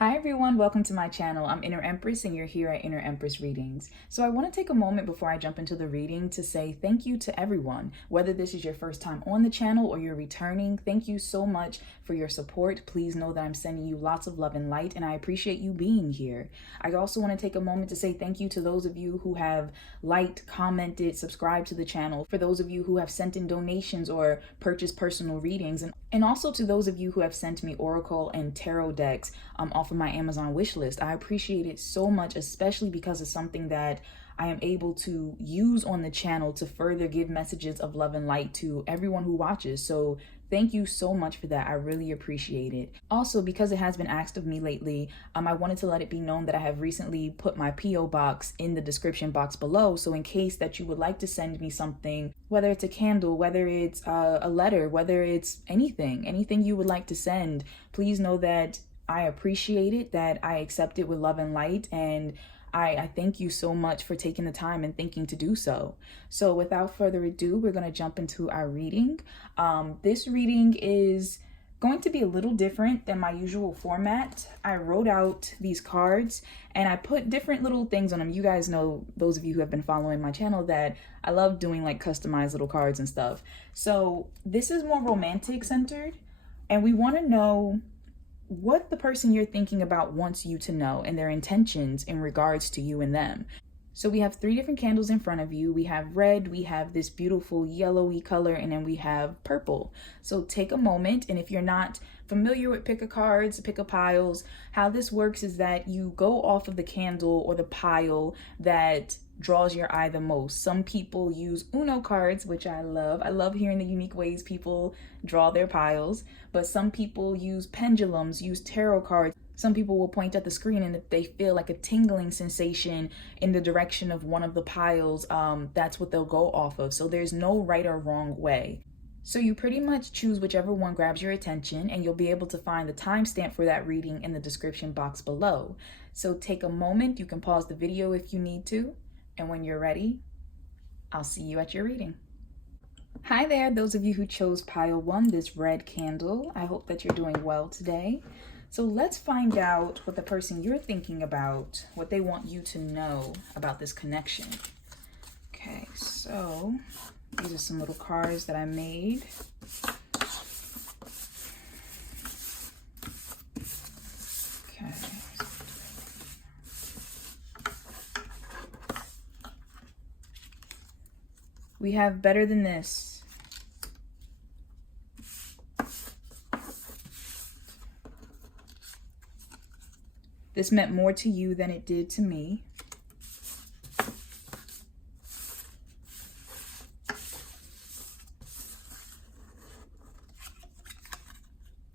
Hi everyone, welcome to my channel. I'm Inner Empress and you're here at Inner Empress Readings. So I want to take a moment before I jump into the reading to say thank you to everyone. Whether this is your first time on the channel or you're returning, thank you so much for your support. Please know that I'm sending you lots of love and light and I appreciate you being here. I also want to take a moment to say thank you to those of you who have liked, commented, subscribed to the channel, for those of you who have sent in donations or purchased personal readings, and also to those of you who have sent me oracle and tarot decks off of my Amazon wish list. I appreciate it so much, especially because it's something that I am able to use on the channel to further give messages of love and light to everyone who watches. So thank you so much for that. I really appreciate it. Also, because it has been asked of me lately, I wanted to let it be known that I have recently put my P.O. box in the description box below. So in case that you would like to send me something, whether it's a candle, whether it's a letter, whether it's anything you would like to send, please know that I appreciate it, that I accept it with love and light, and I thank you so much for taking the time and thinking to do so. So without further ado, we're going to jump into our reading. This reading is going to be a little different than my usual format. I wrote out these cards and I put different little things on them. You guys know, those of you who have been following my channel, that I love doing like customized little cards and stuff. So this is more romantic centered, and we want to know what the person you're thinking about wants you to know and their intentions in regards to you and them. So we have 3 different candles in front of you. We have red, we have this beautiful yellowy color, and then we have purple. So take a moment, and if you're not familiar with pick a cards, pick a piles, how this works is that you go off of the candle or the pile that draws your eye the most. Some people use Uno cards, which I love. I love hearing the unique ways people draw their piles, but some people use pendulums, use tarot cards. Some people will point at the screen, and if they feel like a tingling sensation in the direction of one of the piles, that's what they'll go off of. So there's no right or wrong way. So you pretty much choose whichever one grabs your attention, and you'll be able to find the timestamp for that reading in the description box below. So take a moment. You can pause the video if you need to. And when you're ready, I'll see you at your reading. Hi there, those of you who chose pile 1, this red candle. I hope that you're doing well today. So let's find out what the person you're thinking about, what they want you to know about this connection. Okay, so these are some little cards that I made. Okay. We have better than this. This meant more to you than it did to me.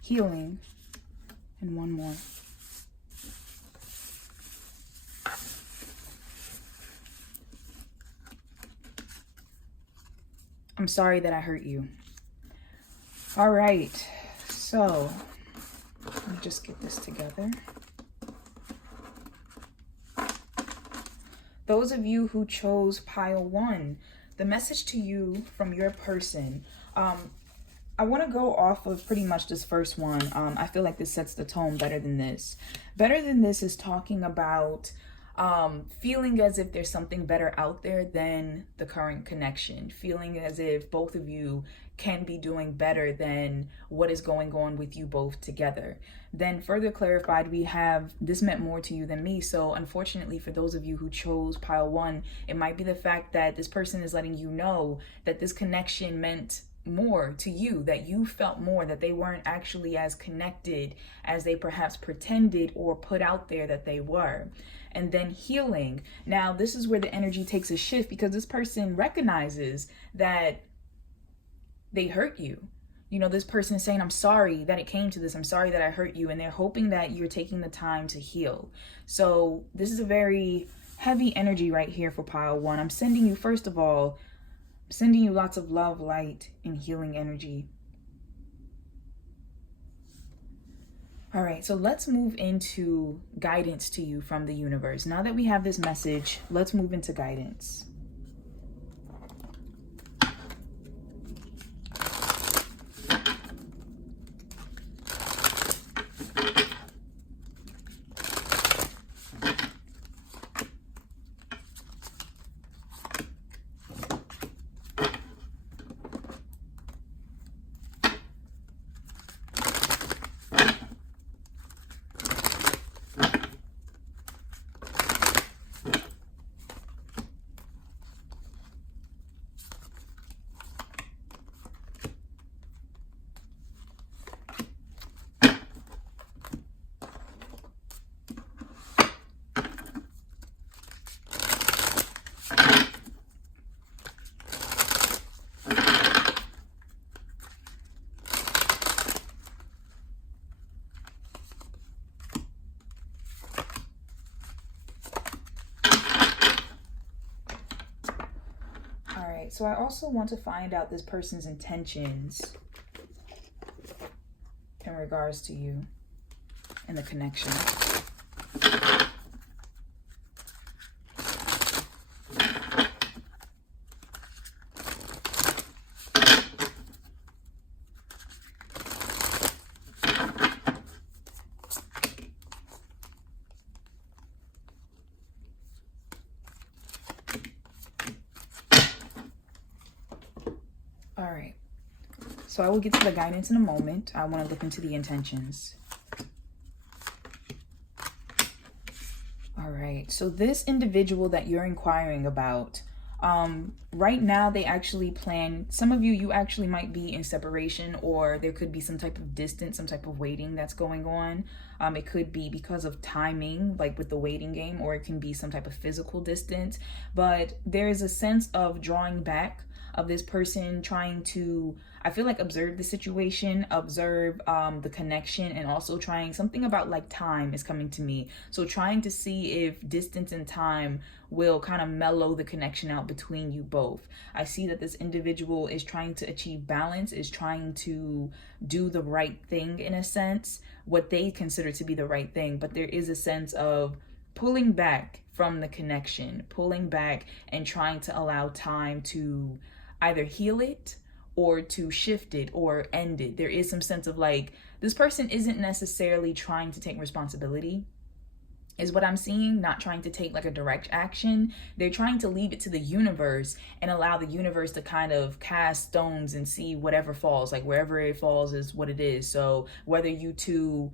Healing. And one more. I'm sorry that I hurt you. All right, so let me just get this together. Those of you who chose pile 1, the message to you from your person, I want to go off of pretty much this first one. I feel like this sets the tone better than this. Better than this is talking about feeling as if there's something better out there than the current connection, feeling as if both of you can be doing better than what is going on with you both together. Then further clarified, we have this meant more to you than me. So unfortunately, for those of you who chose pile 1, it might be the fact that this person is letting you know that this connection meant more to you, that you felt more, that they weren't actually as connected as they perhaps pretended or put out there that they were. And then healing. Now, this is where the energy takes a shift, because this person recognizes that they hurt you. You know, this person is saying, I'm sorry that it came to this. I'm sorry that I hurt you. And they're hoping that you're taking the time to heal. So this is a very heavy energy right here for pile 1. I'm sending you, first of all, sending you lots of love, light, and healing energy. All right, so let's move into guidance to you from the universe. Now that we have this message, let's move into guidance. so I also want to find out this person's intentions in regards to you and the connection. All right, so I will get to the guidance in a moment. I want to look into the intentions. All right, so this individual that you're inquiring about, right now they actually plan, some of you actually might be in separation, or there could be some type of distance, some type of waiting that's going on. It could be because of timing, like with the waiting game, or it can be some type of physical distance. But there's a sense of drawing back of this person trying to, I feel like, observe the situation, observe the connection, and also trying something about like time is coming to me. So trying to see if distance and time will kind of mellow the connection out between you both. I see that this individual is trying to achieve balance, is trying to do the right thing in a sense, what they consider to be the right thing. But there is a sense of pulling back from the connection, pulling back and trying to allow time to either heal it or to shift it or end it. There is some sense of like, this person isn't necessarily trying to take responsibility, is what I'm seeing, not trying to take like a direct action. They're trying to leave it to the universe and allow the universe to kind of cast stones and see whatever falls, like wherever it falls is what it is. So whether you two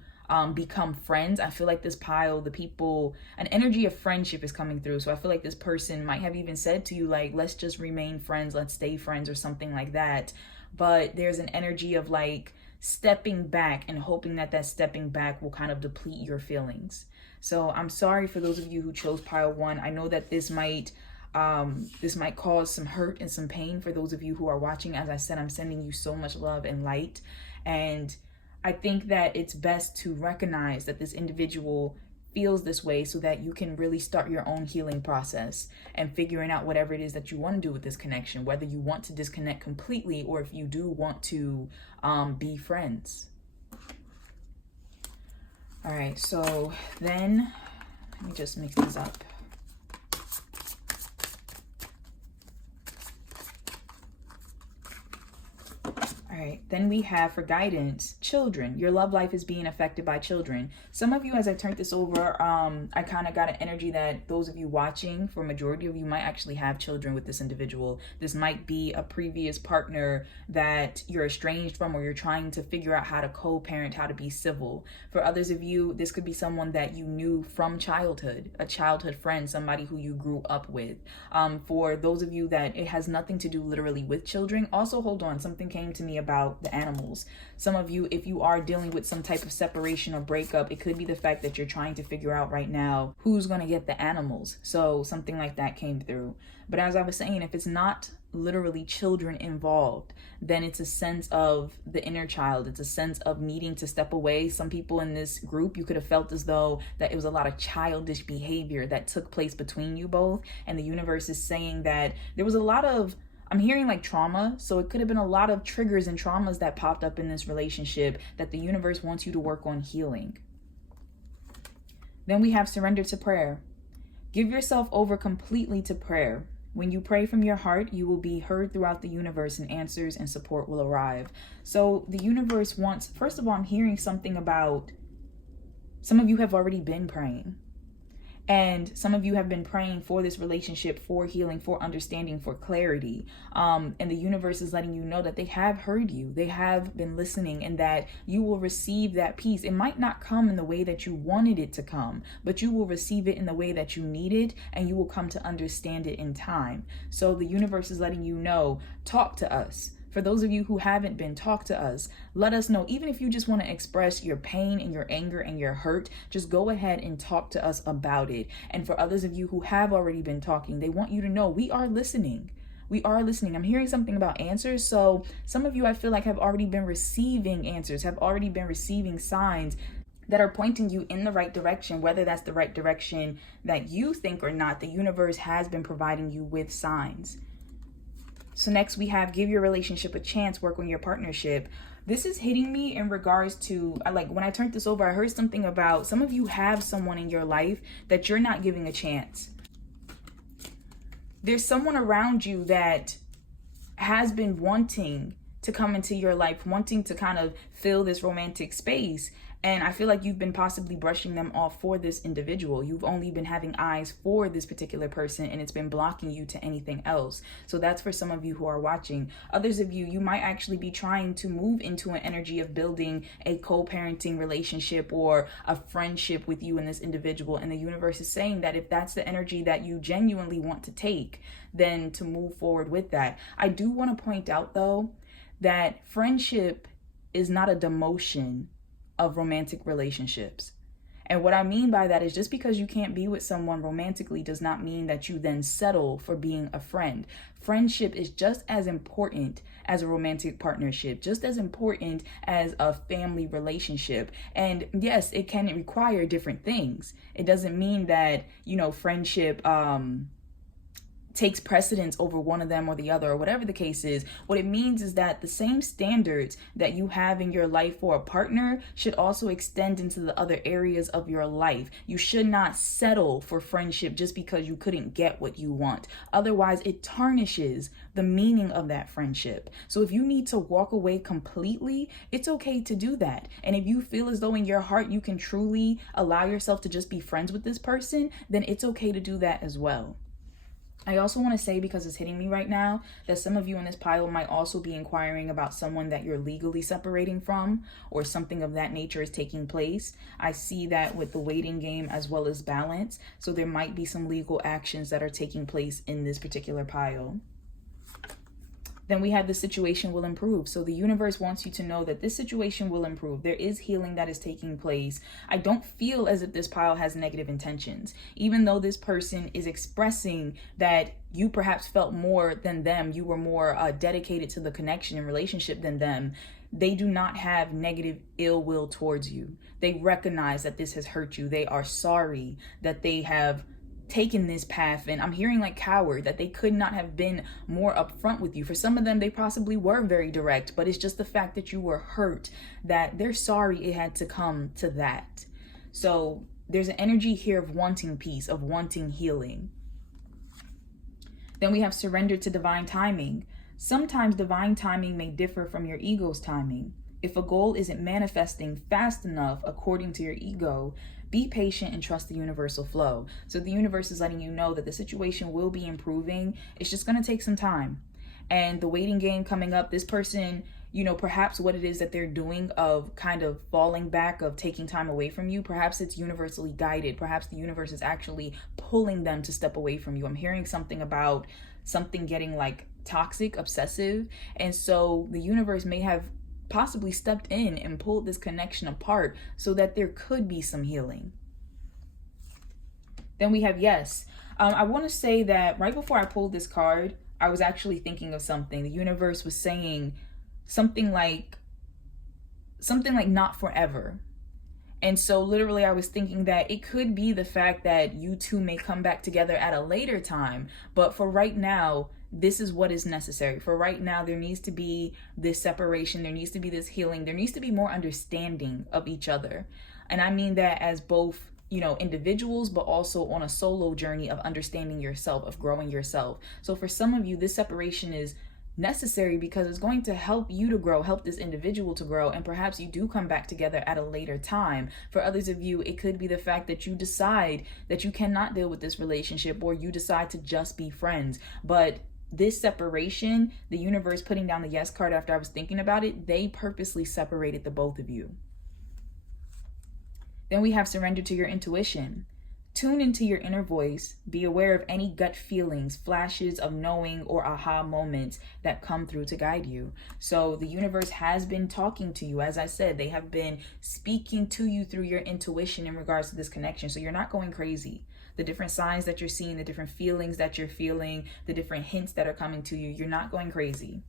become friends, I feel like this pile, the people, an energy of friendship is coming through. So I feel like this person might have even said to you, like, let's just remain friends, let's stay friends, or something like that. But there's an energy of like stepping back and hoping that that stepping back will kind of deplete your feelings. So I'm sorry for those of you who chose pile 1. I know that this might cause some hurt and some pain for those of you who are watching. As I said, I'm sending you so much love and light, and I think that it's best to recognize that this individual feels this way so that you can really start your own healing process and figuring out whatever it is that you want to do with this connection, whether you want to disconnect completely or if you do want to be friends. All right, so then let me just mix these up. All right, then we have for guidance, children. Your love life is being affected by children. Some of you, as I turned this over, I kind of got an energy that those of you watching, for majority of you, might actually have children with this individual. This might be a previous partner that you're estranged from, or you're trying to figure out how to co-parent, how to be civil. For others of you, this could be someone that you knew from childhood, a childhood friend, somebody who you grew up with. For those of you that it has nothing to do literally with children, also hold on, something came to me about the animals. Some of you, if you are dealing with some type of separation or breakup, it could be the fact that you're trying to figure out right now who's going to get the animals. So something like that came through. But as I was saying, if it's not literally children involved, then it's a sense of the inner child. It's a sense of needing to step away. Some people in this group, you could have felt as though that it was a lot of childish behavior that took place between you both. And the universe is saying that there was a lot of, I'm hearing like trauma. So it could have been a lot of triggers and traumas that popped up in this relationship that the universe wants you to work on healing. Then we have surrender to prayer. Give yourself over completely to prayer. When you pray from your heart, you will be heard throughout the universe, and answers and support will arrive. So the universe wants, first of all, I'm hearing something about some of you have already been praying. And some of you have been praying for this relationship, for healing, for understanding, for clarity. And the universe is letting you know that they have heard you. They have been listening, and that you will receive that peace. It might not come in the way that you wanted it to come, but you will receive it in the way that you need it, and you will come to understand it in time. So the universe is letting you know, talk to us. For those of you who haven't been, talk to us. Let us know. Even if you just want to express your pain and your anger and your hurt, just go ahead and talk to us about it. And for others of you who have already been talking, they want you to know we are listening. We are listening. I'm hearing something about answers. So some of you, I feel like, have already been receiving answers, have already been receiving signs that are pointing you in the right direction. Whether that's the right direction that you think or not, the universe has been providing you with signs. So next we have give your relationship a chance, work on your partnership. This is hitting me in regards to, when I turned this over, I heard something about some of you have someone in your life that you're not giving a chance. There's someone around you that has been wanting to come into your life, wanting to kind of fill this romantic space. And I feel like you've been possibly brushing them off for this individual. You've only been having eyes for this particular person, and it's been blocking you to anything else. So that's for some of you who are watching. Others of you, you might actually be trying to move into an energy of building a co-parenting relationship or a friendship with you and this individual. And the universe is saying that if that's the energy that you genuinely want to take, then to move forward with that. I do want to point out, though, that friendship is not a demotion of romantic relationships. And what I mean by that is just because you can't be with someone romantically does not mean that you then settle for being a friend. Friendship is just as important as a romantic partnership, just as important as a family relationship. And yes, it can require different things. It doesn't mean that, friendship takes precedence over one of them or the other, or whatever the case is. What it means is that the same standards that you have in your life for a partner should also extend into the other areas of your life. You should not settle for friendship just because you couldn't get what you want. Otherwise, it tarnishes the meaning of that friendship. So if you need to walk away completely, it's okay to do that. And if you feel as though in your heart you can truly allow yourself to just be friends with this person, then it's okay to do that as well. I also want to say, because it's hitting me right now, that some of you in this pile might also be inquiring about someone that you're legally separating from, or something of that nature is taking place. I see that with the waiting game as well as balance. So there might be some legal actions that are taking place in this particular pile. Then we have the situation will improve. So the universe wants you to know that this situation will improve. There is healing that is taking place. I don't feel as if this pile has negative intentions. Even though this person is expressing that you perhaps felt more than them, you were more dedicated to the connection and relationship than them, they do not have negative ill will towards you. They recognize that this has hurt you. They are sorry that they have taken this path, and I'm hearing like coward, that they could not have been more upfront with you. For some of them, they possibly were very direct, but it's just the fact that you were hurt, that they're sorry it had to come to that. So there's an energy here of wanting peace, of wanting healing. Then we have surrender to divine timing. Sometimes divine timing may differ from your ego's timing. If a goal isn't manifesting fast enough according to your ego, be patient and trust the universal flow. So the universe is letting you know that the situation will be improving. It's just going to take some time. And the waiting game coming up, this person, perhaps what it is that they're doing of kind of falling back, of taking time away from you, perhaps it's universally guided. Perhaps the universe is actually pulling them to step away from you. I'm hearing something about something getting like toxic, obsessive. And so the universe may have possibly stepped in and pulled this connection apart so that there could be some healing. Then we have yes. I want to say that right before I pulled this card, I was actually thinking of something. The universe was saying something like not forever. And so literally I was thinking that it could be the fact that you two may come back together at a later time. But for right now, this is what is necessary. For right now, there needs to be this separation. There needs to be this healing. There needs to be more understanding of each other. And I mean that as both, individuals, but also on a solo journey of understanding yourself, of growing yourself. So for some of you, this separation is necessary because it's going to help you to grow, help this individual to grow, and perhaps you do come back together at a later time. For others of you, it could be the fact that you decide that you cannot deal with this relationship, or you decide to just be friends. But this separation, the universe putting down the yes card after I was thinking about it, they purposely separated the both of you. Then we have surrender to your intuition. Tune into your inner voice. Be aware of any gut feelings, flashes of knowing, or aha moments that come through to guide you. So the universe has been talking to you. As I said, they have been speaking to you through your intuition in regards to this connection. So you're not going crazy. The different signs that you're seeing, the different feelings that you're feeling, the different hints that are coming to you, you're not going crazy.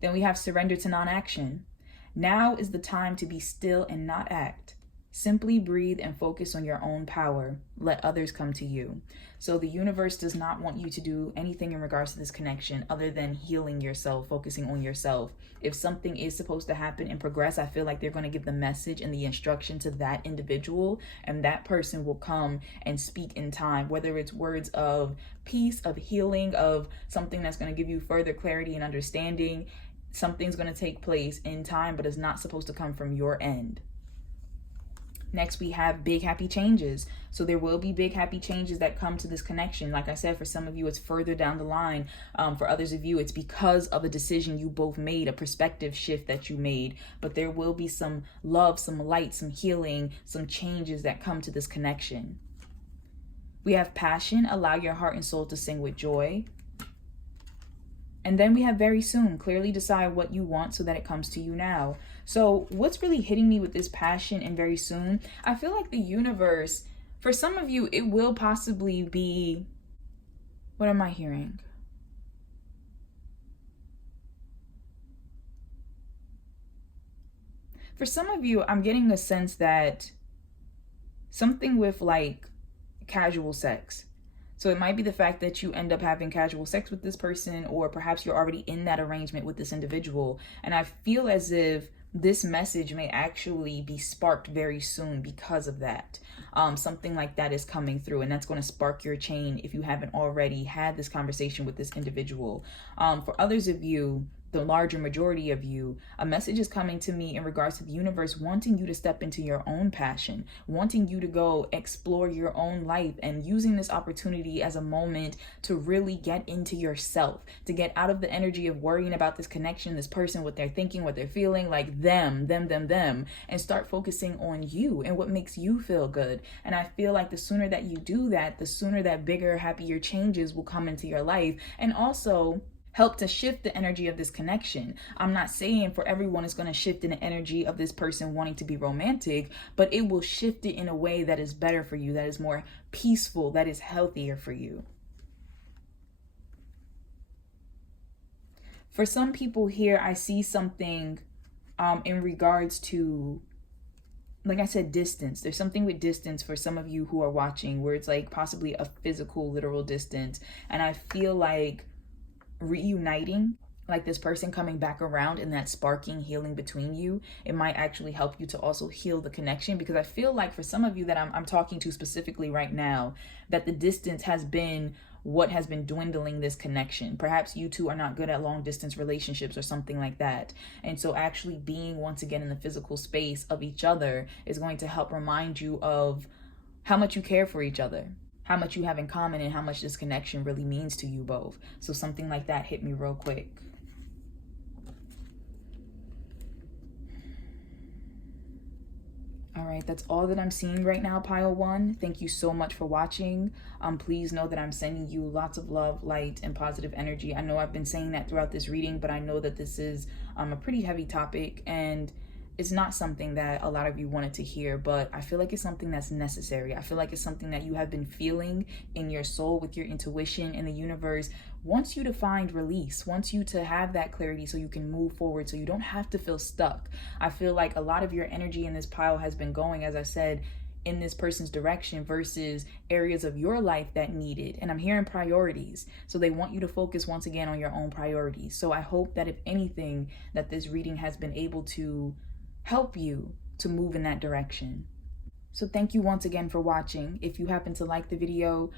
Then we have surrender to non-action. Now is the time to be still and not act. Simply breathe and focus on your own power. Let others come to you. So the universe does not want you to do anything in regards to this connection other than healing yourself, focusing on yourself. If something is supposed to happen and progress, I feel like they're going to give the message and the instruction to that individual, and that person will come and speak in time, whether it's words of peace, of healing, of something that's going to give you further clarity and understanding. Something's going to take place in time, but it's not supposed to come from your end. Next, we have big happy changes. So there will be big happy changes that come to this connection. Like I said, for some of you, it's further down the line. For others of you, it's because of a decision you both made, a perspective shift that you made. But there will be some love, some light, some healing, some changes that come to this connection. We have passion. Allow your heart and soul to sing with joy. And then we have very soon. Clearly decide what you want so that it comes to you now. So what's really hitting me with this passion and very soon? I feel like the universe, for some of you, it will possibly be, what am I hearing? For some of you, I'm getting a sense that something with like casual sex. So it might be the fact that you end up having casual sex with this person, or perhaps you're already in that arrangement with this individual. And I feel as if this message may actually be sparked very soon because of that. Something like that is coming through, and that's going to spark your chain if you haven't already had this conversation with this individual. For others of you, the larger majority of you, a message is coming to me in regards to the universe wanting you to step into your own passion, wanting you to go explore your own life, and using this opportunity as a moment to really get into yourself, to get out of the energy of worrying about this connection, this person, what they're thinking, what they're feeling, like them, and start focusing on you and what makes you feel good. And I feel like the sooner that you do that, the sooner that bigger, happier changes will come into your life, and also help to shift the energy of this connection. I'm not saying for everyone it's going to shift in the energy of this person wanting to be romantic, but it will shift it in a way that is better for you, that is more peaceful, that is healthier for you. For some people here, I see something in regards to, like I said, distance. There's something with distance for some of you who are watching where it's like possibly a physical, literal distance. And I feel like reuniting, like this person coming back around and that sparking healing between you, it might actually help you to also heal the connection, because I feel like for some of you that I'm talking to specifically right now, that the distance has been what has been dwindling this connection. Perhaps you two are not good at long distance relationships or something like that. And so actually being once again in the physical space of each other is going to help remind you of how much you care for each other, how much you have in common, and how much this connection really means to you both. So something like that hit me real quick. All right, that's all that I'm seeing right now, pile one. Thank you so much for watching. Please know that I'm sending you lots of love, light, and positive energy. I know I've been saying that throughout this reading, but I know that this is a pretty heavy topic, and it's not something that a lot of you wanted to hear, but I feel like it's something that's necessary. I feel like it's something that you have been feeling in your soul with your intuition, and the universe wants you to find release, wants you to have that clarity so you can move forward, so you don't have to feel stuck. I feel like a lot of your energy in this pile has been going, as I said, in this person's direction versus areas of your life that need it. And I'm hearing priorities. So they want you to focus once again on your own priorities. So I hope that if anything, that this reading has been able to help you to move in that direction. So thank you once again for watching. If you happen to like the video,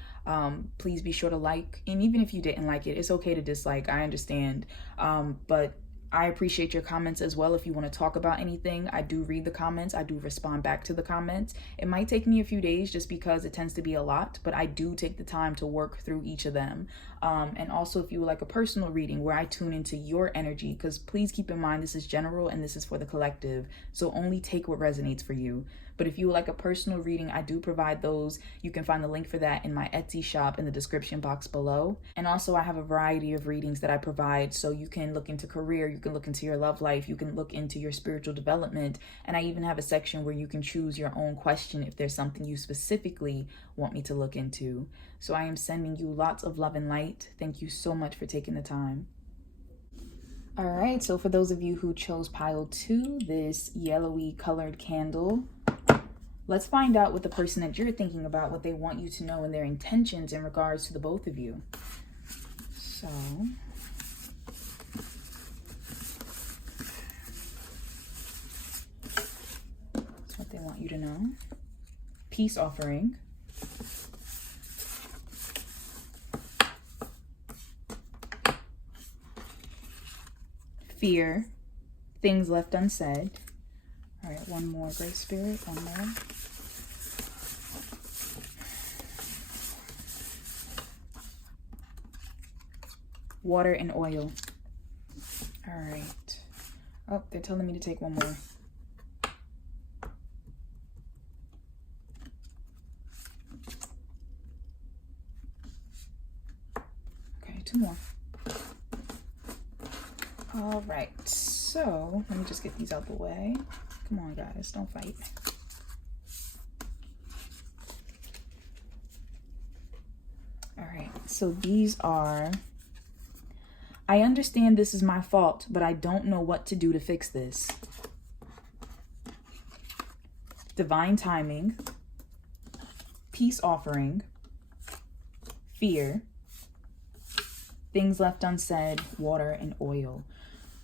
please be sure to like. And even if you didn't like it, it's okay to dislike. I understand. But I appreciate your comments as well. If you want to talk about anything, I do read the comments. I do respond back to the comments. It might take me a few days just because it tends to be a lot, but I do take the time to work through each of them. And also, if you would like a personal reading where I tune into your energy, because please keep in mind, this is general and this is for the collective. So only take what resonates for you. But if you would like a personal reading, I do provide those. You can find the link for that in my Etsy shop in the description box below. And also I have a variety of readings that I provide. So you can look into career, you can look into your love life, you can look into your spiritual development. And I even have a section where you can choose your own question if there's something you specifically want me to look into. So I am sending you lots of love and light. Thank you so much for taking the time. All right, so for those of you who chose pile 2, this yellowy colored candle, Let's find out what the person that you're thinking about, what they want you to know, and their intentions in regards to the both of you. So, that's what they want you to know. Peace offering. Fear. Things left unsaid. All right, one more, Great Spirit, one more. Water and oil. All right. Oh, they're telling me to take one more. Okay, two more. All right, so let me just get these out the way. Come on, guys, don't fight. All right, so these are, I understand this is my fault, but I don't know what to do to fix this. Divine timing, peace offering, fear, things left unsaid, water, and oil.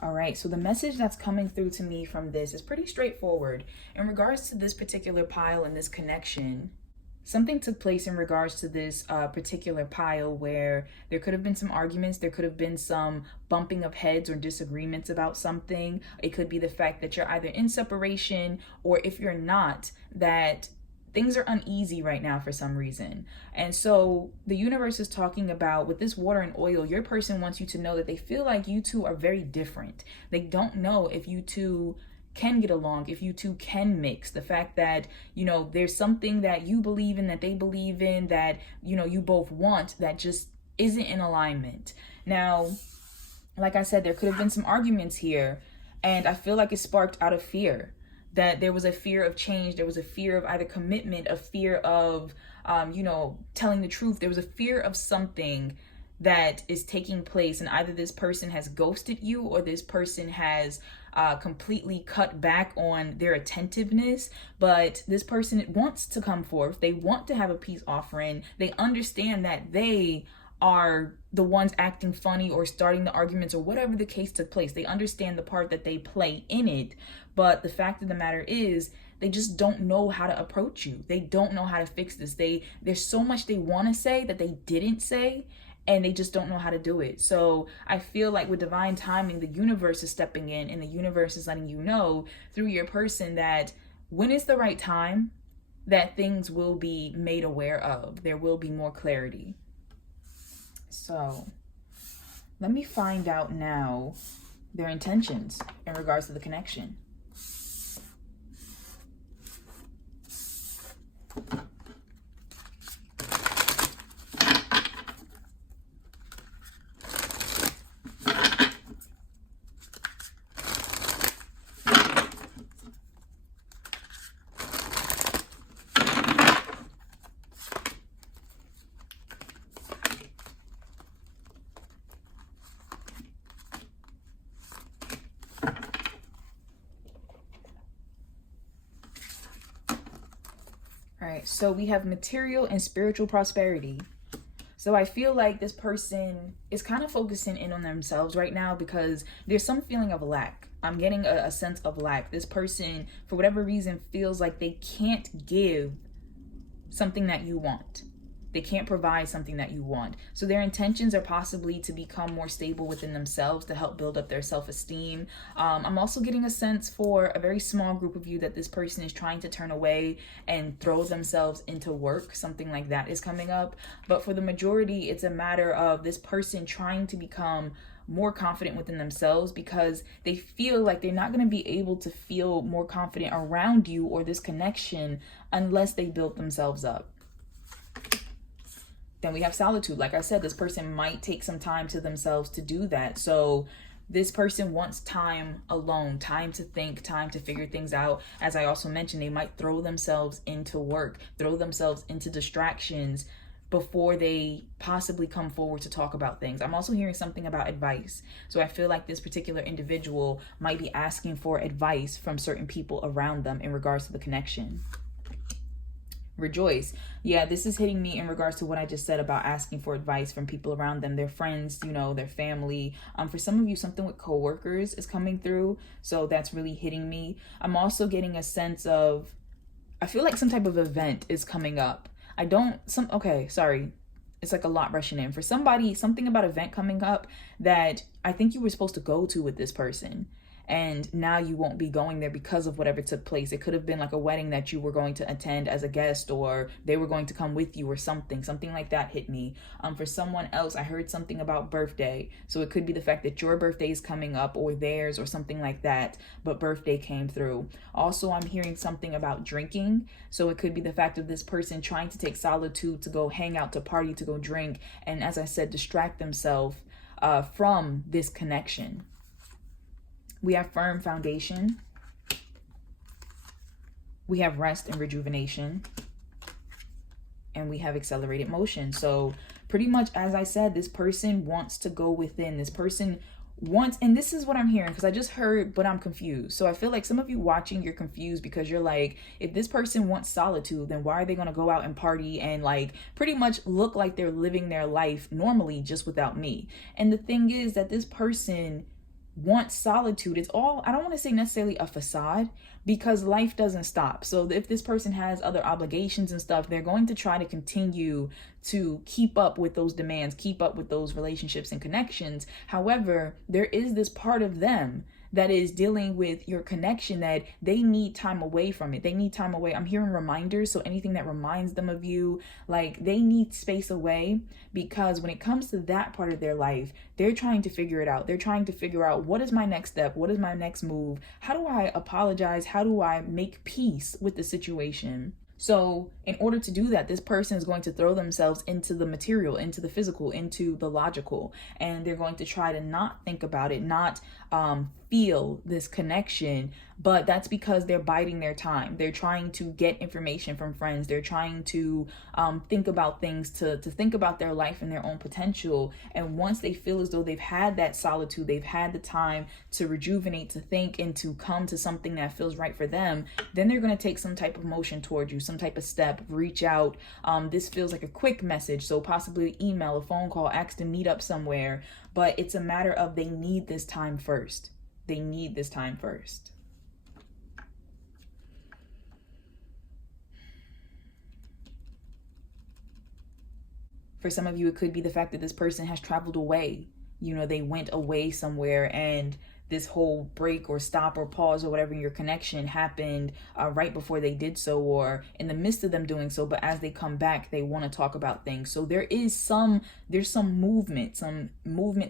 All right, so the message that's coming through to me from this is pretty straightforward. In regards to this particular pile and this connection, something took place in regards to this particular pile where there could have been some arguments, there could have been some bumping of heads or disagreements about something. It could be the fact that you're either in separation, or if you're not, that things are uneasy right now for some reason. And so the universe is talking about, with this water and oil, your person wants you to know that they feel like you two are very different. They don't know if you two can get along, if you two can mix. The fact that, you know, there's something that you believe in, that they believe in, that, you know, you both want, that just isn't in alignment. Now, like I said, there could have been some arguments here, and I feel like it sparked out of fear. That there was a fear of change, there was a fear of either commitment, a fear of, you know, telling the truth. There was a fear of something that is taking place, and either this person has ghosted you, or this person has completely cut back on their attentiveness. But this person wants to come forth. They want to have a peace offering. They understand that they are the ones acting funny or starting the arguments, or whatever the case took place. They understand the part that they play in it. But the fact of the matter is, they just don't know how to approach you. They don't know how to fix this. There's so much they want to say that they didn't say, and they just don't know how to do it. So I feel like with divine timing, the universe is stepping in, and the universe is letting you know through your person that when is the right time, that things will be made aware of. There will be more clarity. So let me find out now their intentions in regards to the connection. All right, so we have material and spiritual prosperity. So I feel like this person is kind of focusing in on themselves right now, because there's some feeling of lack. I'm getting a sense of lack. This person, for whatever reason, feels like they can't give something that you want. They can't provide something that you want. So their intentions are possibly to become more stable within themselves, to help build up their self-esteem. I'm also getting a sense for a very small group of you that this person is trying to turn away and throw themselves into work. Something like that is coming up. But for the majority, it's a matter of this person trying to become more confident within themselves, because they feel like they're not going to be able to feel more confident around you or this connection unless they build themselves up. Then we have solitude. Like I said, this person might take some time to themselves to do that. So this person wants time alone, time to think, time to figure things out. As I also mentioned, they might throw themselves into work, throw themselves into distractions before they possibly come forward to talk about things. I'm also hearing something about advice. So I feel like this particular individual might be asking for advice from certain people around them in regards to the connection. Rejoice. Yeah, this is hitting me in regards to what I just said about asking for advice from people around them, their friends, you know, their family. For some of you, something with coworkers is coming through. So that's really hitting me. I'm also getting a sense of, I feel like some type of event is coming up. Okay, sorry. It's like a lot rushing in. For somebody, something about event coming up that I think you were supposed to go to with this person. And now you won't be going there because of whatever took place. It could have been like a wedding that you were going to attend as a guest, or they were going to come with you, or something like that hit me. For someone else, I heard something about birthday. So it could be the fact that your birthday is coming up, or theirs, or something like that, but birthday came through. Also, I'm hearing something about drinking. So it could be the fact of this person trying to take solitude to go hang out, to party, to go drink, and as I said, distract themselves from this connection. We have firm foundation. We have rest and rejuvenation. And we have accelerated motion. So pretty much, as I said, this person wants to go within. This person wants, and this is what I'm hearing, because I just heard, but I'm confused. So I feel like some of you watching, you're confused because you're like, if this person wants solitude, then why are they going to go out and party and like pretty much look like they're living their life normally just without me? And the thing is that this person wants solitude. It's all, I don't want to say necessarily a facade, because life doesn't stop. So if this person has other obligations and stuff, they're going to try to continue to keep up with those demands, keep up with those relationships and connections. However, there is this part of them that is dealing with your connection that they need time away from it. They need time away. I'm hearing reminders. So anything that reminds them of you, like they need space away, because when it comes to that part of their life, they're trying to figure it out. They're trying to figure out, what is my next step? What is my next move? How do I apologize? How do I make peace with the situation? So in order to do that, this person is going to throw themselves into the material, into the physical, into the logical, and they're going to try to not think about it, not feel this connection. But that's because they're biding their time. They're trying to get information from friends. They're trying to think about things, to think about their life and their own potential. And once they feel as though they've had that solitude, they've had the time to rejuvenate, to think, and to come to something that feels right for them, then they're going to take some type of motion towards you, some type of step, reach out. This feels like a quick message. So possibly an email, a phone call, ask to meet up somewhere. But it's a matter of they need this time first. They need this time first. For some of you, it could be the fact that this person has traveled away. You know, they went away somewhere, and this whole break or stop or pause or whatever in your connection happened right before they did so, or in the midst of them doing so. But as they come back, they want to talk about things. So there's some movement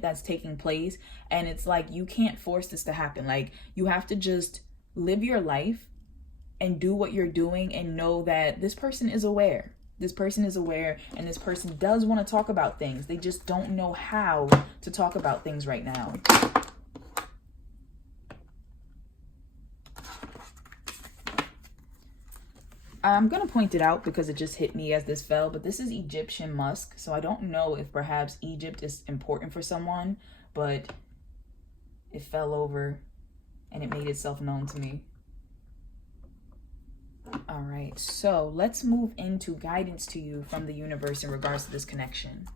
that's taking place. And it's like, you can't force this to happen. Like, you have to just live your life and do what you're doing, and know that this person is aware. This person is aware, and this person does want to talk about things. They just don't know how to talk about things right now. I'm going to point it out because it just hit me as this fell, but this is Egyptian musk. So I don't know if perhaps Egypt is important for someone, but it fell over and it made itself known to me. All right, so let's move into guidance to you from the universe in regards to this connection.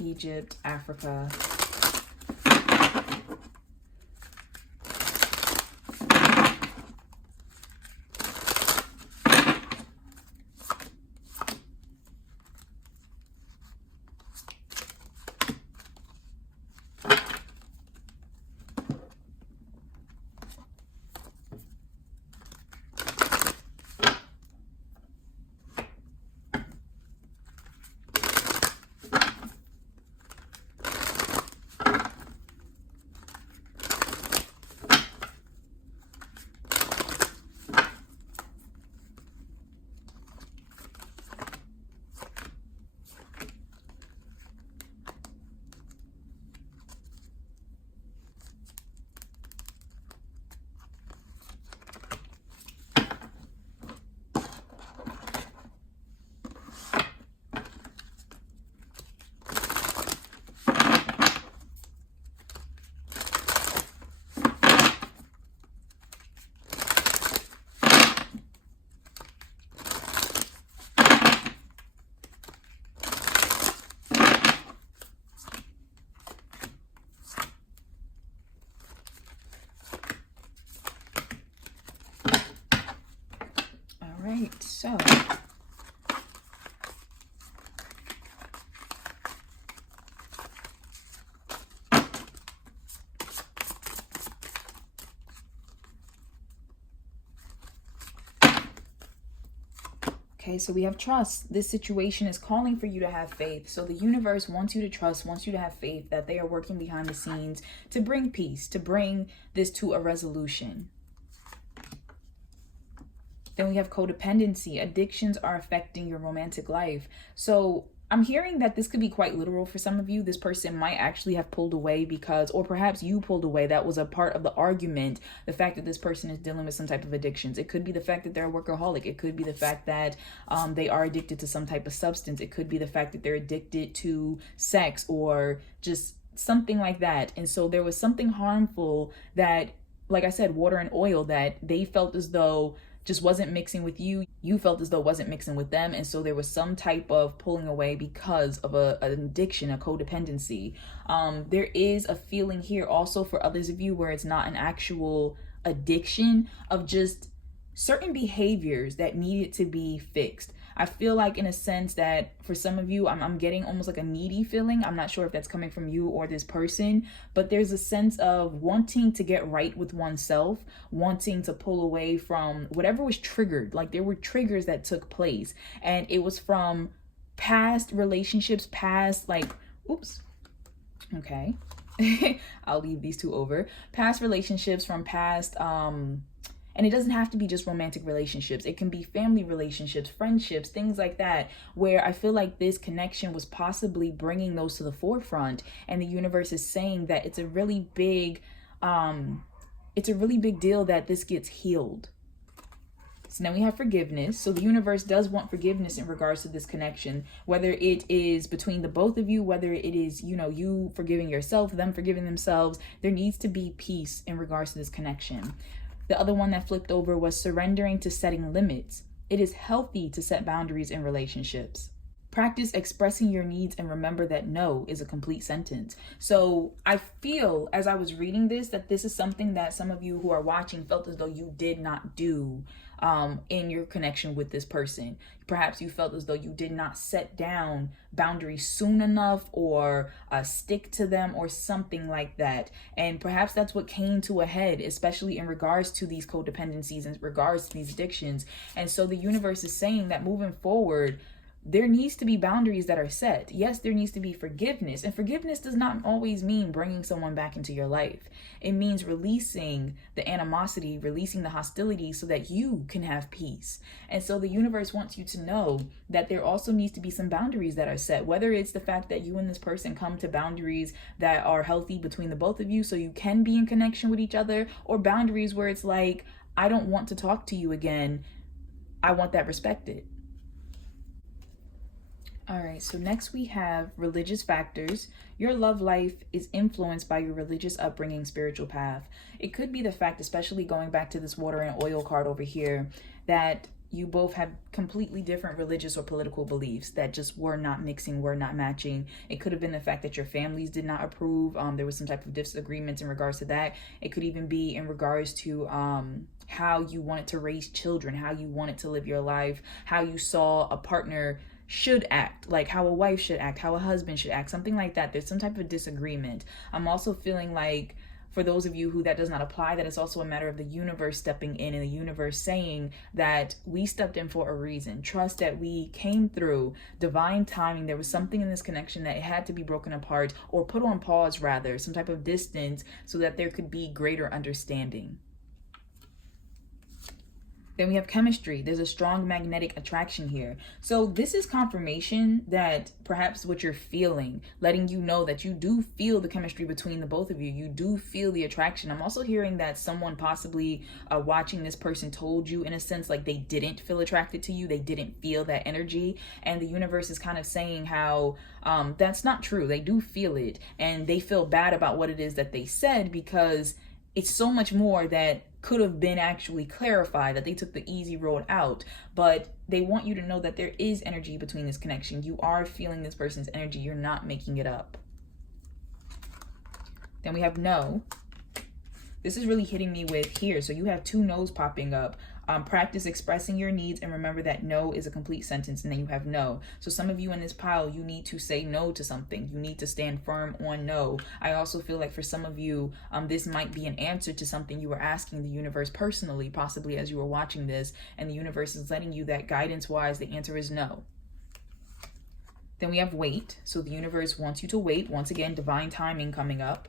Egypt, Africa. right, so okay, so we have trust. This situation is calling for you to have faith. So the universe wants you to trust, wants you to have faith that they are working behind the scenes to bring peace, to bring this to a resolution. Then we have codependency. Addictions are affecting your romantic life. So I'm hearing that this could be quite literal for some of you. This person might actually have pulled away because, or perhaps you pulled away. That was a part of the argument. The fact that this person is dealing with some type of addictions. It could be the fact that they're a workaholic. It could be the fact that they are addicted to some type of substance. It could be the fact that they're addicted to sex or just something like that. And so there was something harmful that, like I said, water and oil, that they felt as though just wasn't mixing with you. You felt as though wasn't mixing with them. And so there was some type of pulling away because of an addiction, a codependency. There is a feeling here also for others of you where it's not an actual addiction of just certain behaviors that needed to be fixed. I feel like in a sense that for some of you, I'm getting almost like a needy feeling. I'm not sure if that's coming from you or this person, but there's a sense of wanting to get right with oneself, wanting to pull away from whatever was triggered. Like there were triggers that took place and it was from past relationships, past like, oops, okay. I'll leave these two over. Past relationships from past, and it doesn't have to be just romantic relationships. It can be family relationships, friendships, things like that, where I feel like this connection was possibly bringing those to the forefront. And the universe is saying that it's a really big deal that this gets healed. So now we have forgiveness. So the universe does want forgiveness in regards to this connection, whether it is between the both of you, whether it is, you forgiving yourself, them forgiving themselves. There needs to be peace in regards to this connection. The other one that flipped over was surrendering to setting limits. It is healthy to set boundaries in relationships. Practice expressing your needs and remember that no is a complete sentence. So I feel as I was reading this, that this is something that some of you who are watching felt as though you did not do in your connection with this person. Perhaps you felt as though you did not set down boundaries soon enough or stick to them or something like that. And perhaps that's what came to a head, especially in regards to these codependencies, in regards to these addictions. And so the universe is saying that moving forward, there needs to be boundaries that are set. Yes, there needs to be forgiveness. And forgiveness does not always mean bringing someone back into your life. It means releasing the animosity, releasing the hostility so that you can have peace. And so the universe wants you to know that there also needs to be some boundaries that are set, whether it's the fact that you and this person come to boundaries that are healthy between the both of you so you can be in connection with each other, or boundaries where it's like, I don't want to talk to you again. I want that respected. All right, so next we have religious factors. Your love life is influenced by your religious upbringing, spiritual path. It could be the fact, especially going back to this water and oil card over here, that you both have completely different religious or political beliefs that just were not mixing, were not matching. It could have been the fact that your families did not approve. There was some type of disagreements in regards to that. It could even be in regards to how you wanted to raise children, how you wanted to live your life, how you saw a partner should act, like how a wife should act, how a husband should act, something like that. There's some type of disagreement. I'm also feeling like for those of you who that does not apply, that it's also a matter of the universe stepping in and the universe saying that we stepped in for a reason. Trust that we came through divine timing. There was something in this connection that it had to be broken apart or put on pause, rather, some type of distance so that there could be greater understanding. Then we have chemistry. There's a strong magnetic attraction here. So this is confirmation that perhaps what you're feeling, letting you know that you do feel the chemistry between the both of you. You do feel the attraction. I'm also hearing that someone possibly watching this person told you in a sense like they didn't feel attracted to you. They didn't feel that energy. And the universe is kind of saying how that's not true. They do feel it. And they feel bad about what it is that they said because it's so much more that could have been actually clarified, that they took the easy road out. But they want you to know that there is energy between this connection. You are feeling this person's energy. You're not making it up. Then we have no. This is really hitting me with here. So you have 2 no's popping up. Practice expressing your needs, and remember that no is a complete sentence, and then you have no. So some of you in this pile, you need to say no to something. You need to stand firm on no. I also feel like for some of you, this might be an answer to something you were asking the universe personally, possibly as you were watching this, and the universe is letting you that guidance-wise, the answer is no. Then we have wait. So the universe wants you to wait. Once again, divine timing coming up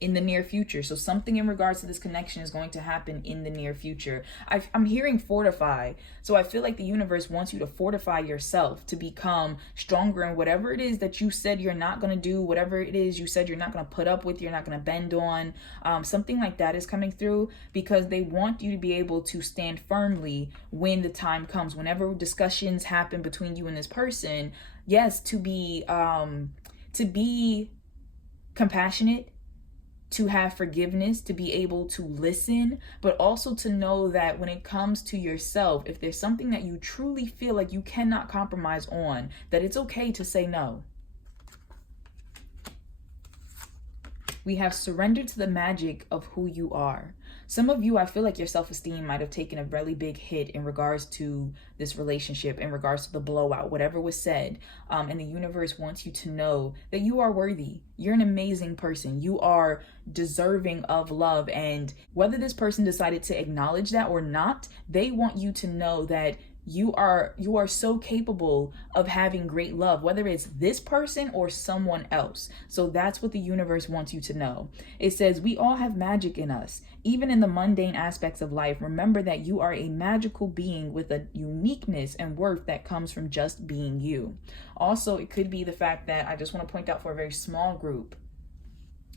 in the near future. So something in regards to this connection is going to happen in the near future. I'm hearing fortify. So I feel like the universe wants you to fortify yourself to become stronger in whatever it is that you said you're not going to do, whatever it is you said you're not going to put up with, you're not going to bend on. Something like that is coming through because they want you to be able to stand firmly when the time comes. Whenever discussions happen between you and this person, yes, to be compassionate, to have forgiveness, to be able to listen, but also to know that when it comes to yourself, if there's something that you truly feel like you cannot compromise on, that it's okay to say no. We have surrendered to the magic of who you are. Some of you, I feel like your self-esteem might have taken a really big hit in regards to this relationship, in regards to the blowout, whatever was said. And the universe wants you to know that you are worthy. You're an amazing person. You are deserving of love. And whether this person decided to acknowledge that or not, they want you to know that you are so capable of having great love, whether it's this person or someone else. So that's what the universe wants you to know. It says we all have magic in us. Even in the mundane aspects of life, remember that you are a magical being with a uniqueness and worth that comes from just being you. Also, it could be the fact that I just want to point out for a very small group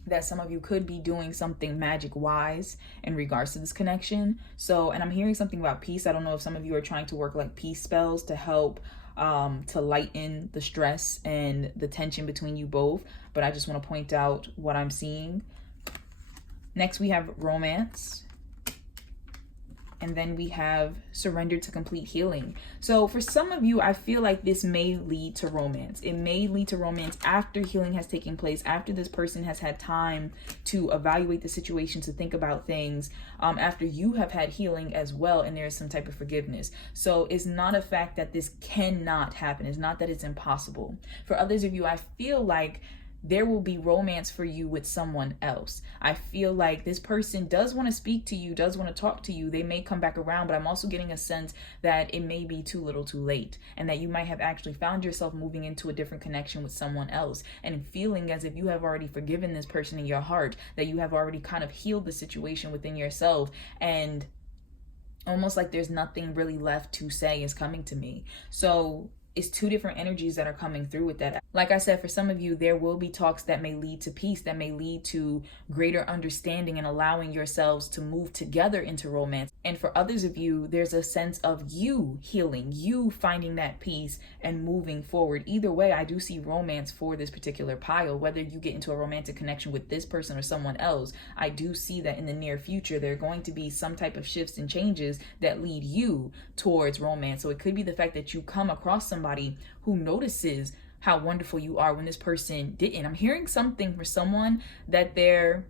that some of you could be doing something magic wise in regards to this connection. So, and I'm hearing something about peace. I don't know if some of you are trying to work like peace spells to help to lighten the stress and the tension between you both. But I just want to point out what I'm seeing. Next, we have romance. And then we have surrender to complete healing. So for some of you, I feel like this may lead to romance. It may lead to romance after healing has taken place, after this person has had time to evaluate the situation, to think about things, after you have had healing as well, and there is some type of forgiveness. So it's not a fact that this cannot happen. It's not that it's impossible. For others of you, I feel like there will be romance for you with someone else. I feel like this person does want to speak to you, does want to talk to you. They may come back around, but I'm also getting a sense that it may be too little too late, and that you might have actually found yourself moving into a different connection with someone else and feeling as if you have already forgiven this person in your heart, that you have already kind of healed the situation within yourself, and almost like there's nothing really left to say is coming to me. So it's 2 different energies that are coming through with that. Like I said, for some of you, there will be talks that may lead to peace, that may lead to greater understanding and allowing yourselves to move together into romance. And for others of you, there's a sense of you healing, you finding that peace and moving forward. Either way, I do see romance for this particular pile. Whether you get into a romantic connection with this person or someone else, I do see that in the near future, there are going to be some type of shifts and changes that lead you towards romance. So it could be the fact that you come across somebody who notices how wonderful you are when this person didn't. I'm hearing something for someone that there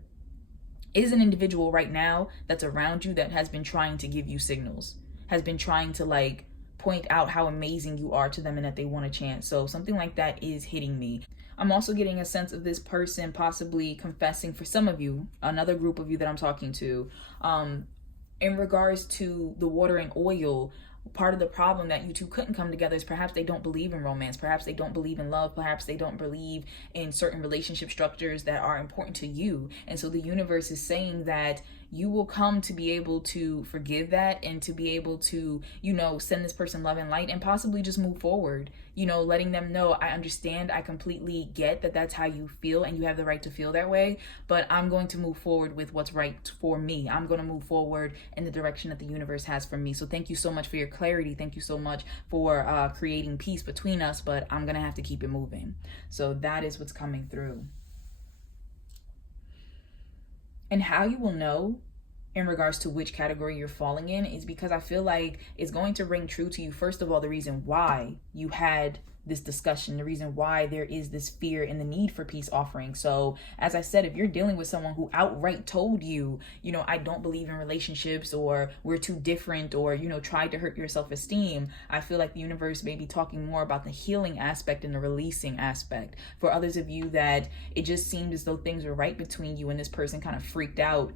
is an individual right now that's around you that has been trying to give you signals, has been trying to like point out how amazing you are to them and that they want a chance. So something like that is hitting me. I'm also getting a sense of this person possibly confessing, for some of you, another group of you that I'm talking to, in regards to the water and oil. Part of the problem that you two couldn't come together is perhaps they don't believe in romance, perhaps they don't believe in love, perhaps they don't believe in certain relationship structures that are important to you. And so the universe is saying that you will come to be able to forgive that and to be able to, send this person love and light and possibly just move forward, letting them know, I understand, I completely get that that's how you feel and you have the right to feel that way, but I'm going to move forward with what's right for me. I'm going to move forward in the direction that the universe has for me. So thank you so much for your clarity. Thank you so much for creating peace between us, but I'm going to have to keep it moving. So that is what's coming through. And how you will know in regards to which category you're falling in is because I feel like it's going to ring true to you. First of all, the reason why you had this discussion, the reason why there is this fear and the need for peace offering. So as I said, if you're dealing with someone who outright told you, you know, I don't believe in relationships, or we're too different, or, you know, tried to hurt your self-esteem, I feel like the universe may be talking more about the healing aspect and the releasing aspect. For others of you that it just seemed as though things were right between you and this person kind of freaked out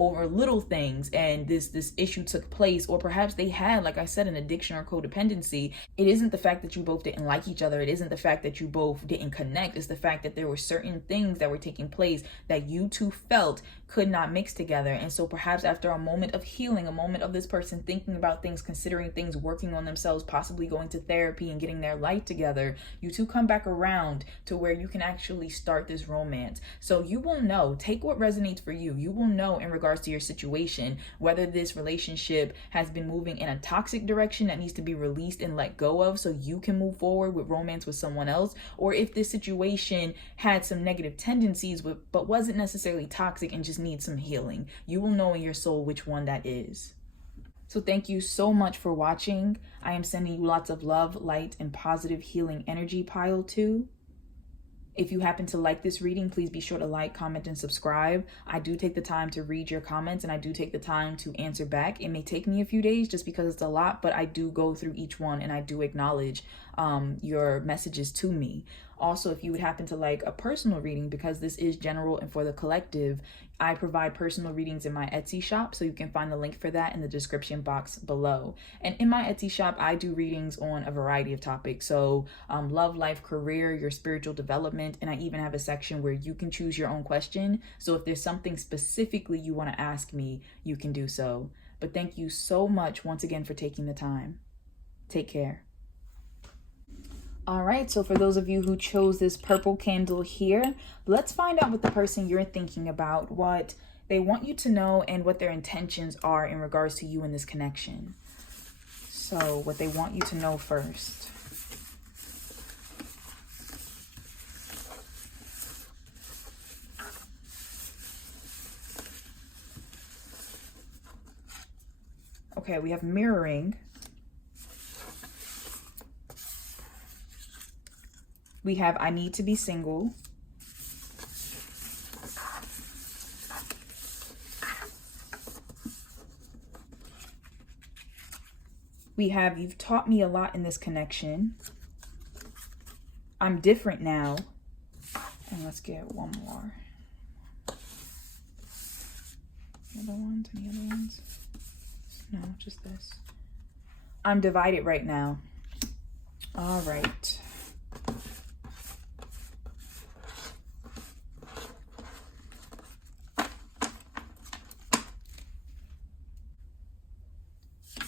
over little things and this issue took place, or perhaps they had, like I said, an addiction or codependency. It isn't the fact that you both didn't like each other, it isn't the fact that you both didn't connect, it's the fact that there were certain things that were taking place that you two felt could not mix together. And so perhaps after a moment of healing, a moment of this person thinking about things, considering things, working on themselves, possibly going to therapy and getting their life together, you two come back around to where you can actually start this romance. So you will know, take what resonates for you. You will know in regards to your situation whether this relationship has been moving in a toxic direction that needs to be released and let go of so you can move forward with romance with someone else, or if this situation had some negative tendencies but wasn't necessarily toxic and just needs some healing. You will know in your soul which one that is. So thank you so much for watching. I am sending you lots of love, light, and positive healing energy, pile 2. If you happen to like this reading, please be sure to like, comment, and subscribe. I do take the time to read your comments, and I do take the time to answer back. It may take me a few days just because it's a lot, but I do go through each one and I do acknowledge your messages to me. Also, if you would happen to like a personal reading, because this is general and for the collective, I provide personal readings in my Etsy shop, so you can find the link for that in the description box below. And in my Etsy shop, I do readings on a variety of topics. So love, life, career, your spiritual development, and I even have a section where you can choose your own question. So if there's something specifically you want to ask me, you can do so. But thank you so much once again for taking the time. Take care. All right, so for those of you who chose this purple candle here, let's find out what the person you're thinking about, what they want you to know, and what their intentions are in regards to you in this connection. So what they want you to know first. Okay, we have mirroring. We have I need to be single. We have you've taught me a lot in this connection. I'm different now. And let's get one more. Any other ones? No, just this. I'm divided right now. All right.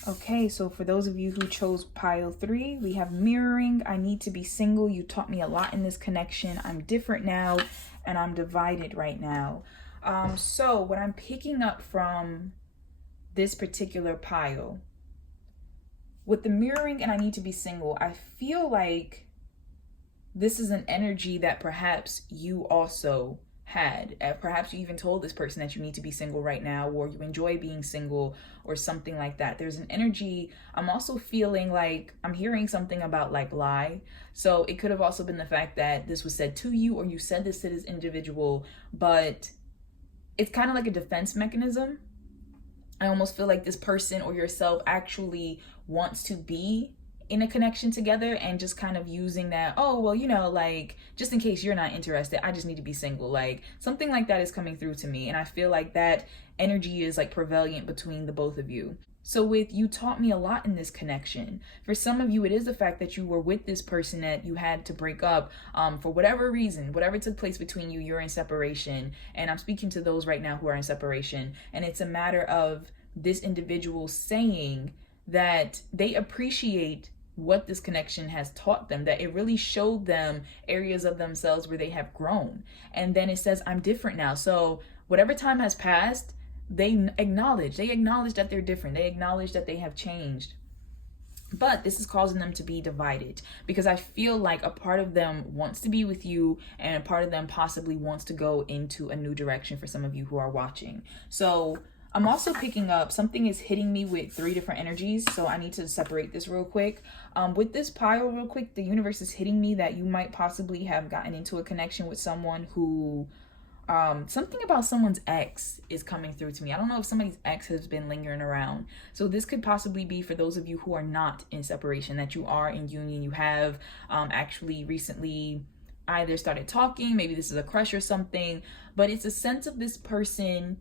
Okay, so for those of you who chose pile 3, we have mirroring. I need to be single. You taught me a lot in this connection. I'm different now, and I'm divided right now. So what I'm picking up from this particular pile, with the mirroring and I need to be single, I feel like this is an energy that perhaps you also had. Perhaps you even told this person that you need to be single right now, or you enjoy being single, or something like that. There's an energy. I'm also feeling like I'm hearing something about like lie. So it could have also been the fact that this was said to you, or you said this to this individual, but it's kind of like a defense mechanism. I almost feel like this person or yourself actually wants to be in a connection together, and just kind of using that, oh, well, you know, like, just in case you're not interested, I just need to be single. Like, something like that is coming through to me. And I feel like that energy is like prevalent between the both of you. So with you taught me a lot in this connection. For some of you, it is the fact that you were with this person that you had to break up for whatever reason, whatever took place between you, you're in separation. And I'm speaking to those right now who are in separation. And it's a matter of this individual saying that they appreciate what this connection has taught them, that it really showed them areas of themselves where they have grown. And then it says, I'm different now. So whatever time has passed, they acknowledge that they're different. They acknowledge that they have changed. But this is causing them to be divided, because I feel like a part of them wants to be with you, and a part of them possibly wants to go into a new direction for some of you who are watching. So I'm also picking up something is hitting me with 3 different energies, so I need to separate this real quick. With this pile real quick, the universe is hitting me that you might possibly have gotten into a connection with someone who something about someone's ex is coming through to me. I don't know if somebody's ex has been lingering around. So this could possibly be for those of you who are not in separation, that you are in union. You have actually recently either started talking, maybe this is a crush or something, but it's a sense of this person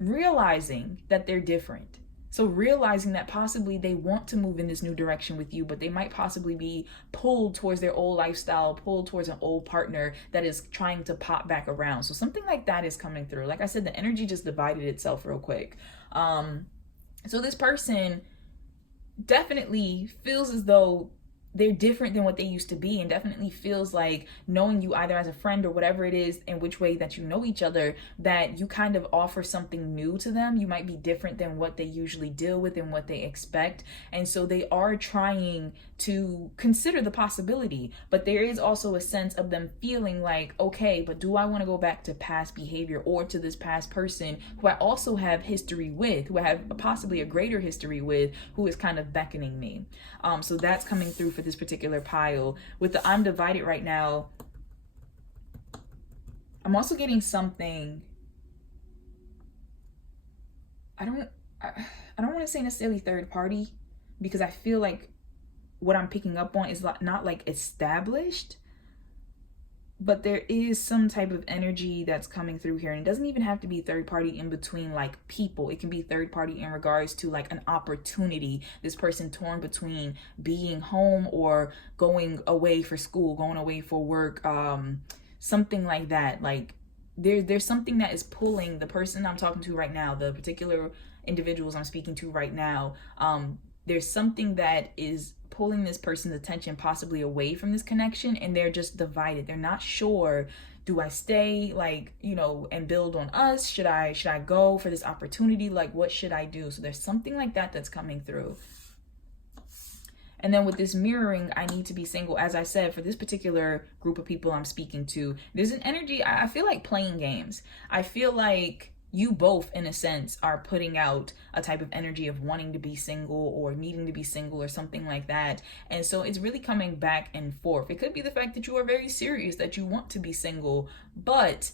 realizing that they're different. So realizing that possibly they want to move in this new direction with you, but they might possibly be pulled towards their old lifestyle, pulled towards an old partner that is trying to pop back around. So something like that is coming through. Like I said, the energy just divided itself real quick. So this person definitely feels as though they're different than what they used to be, and definitely feels like, knowing you either as a friend or whatever it is in which way that you know each other, that you kind of offer something new to them. You might be different than what they usually deal with and what they expect, and so they are trying to consider the possibility. But there is also a sense of them feeling like, okay, but do I want to go back to past behavior or to this past person who I also have history with, who I have possibly a greater history with, who is kind of beckoning me. So that's coming through for this particular pile. With the I'm divided right now, I'm also getting something. I don't want to say necessarily third party, because I feel like what I'm picking up on is not like established, but there is some type of energy that's coming through here. And it doesn't even have to be third party in between like people. It can be third party in regards to like an opportunity. This person torn between being home or going away for school, going away for work, something like that. Like there's something that is pulling the person I'm talking to right now, the particular individuals I'm speaking to right now. There's something that is pulling this person's attention possibly away from this connection, and they're just divided. They're not sure, do I stay, like, you know, and build on us? Should I go for this opportunity? Like, what should I do? So there's something like that that's coming through. And then with this mirroring, I need to be single. As I said, for this particular group of people I'm speaking to, there's an energy, I feel like playing games. I feel like you both, in a sense, are putting out a type of energy of wanting to be single or needing to be single or something like that. And so it's really coming back and forth. It could be the fact that you are very serious, that you want to be single, but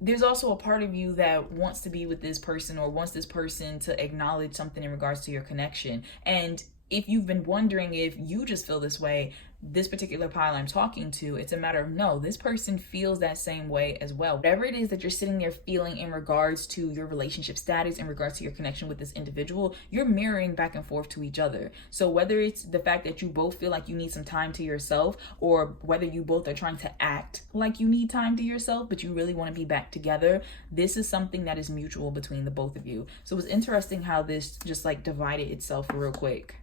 there's also a part of you that wants to be with this person or wants this person to acknowledge something in regards to your connection. And if you've been wondering if you just feel this way, this particular pile I'm talking to, it's a matter of no, this person feels that same way as well. Whatever it is that you're sitting there feeling in regards to your relationship status, in regards to your connection with this individual, you're mirroring back and forth to each other. So whether it's the fact that you both feel like you need some time to yourself, or whether you both are trying to act like you need time to yourself, but you really want to be back together, this is something that is mutual between the both of you. So it's interesting how this just like divided itself real quick.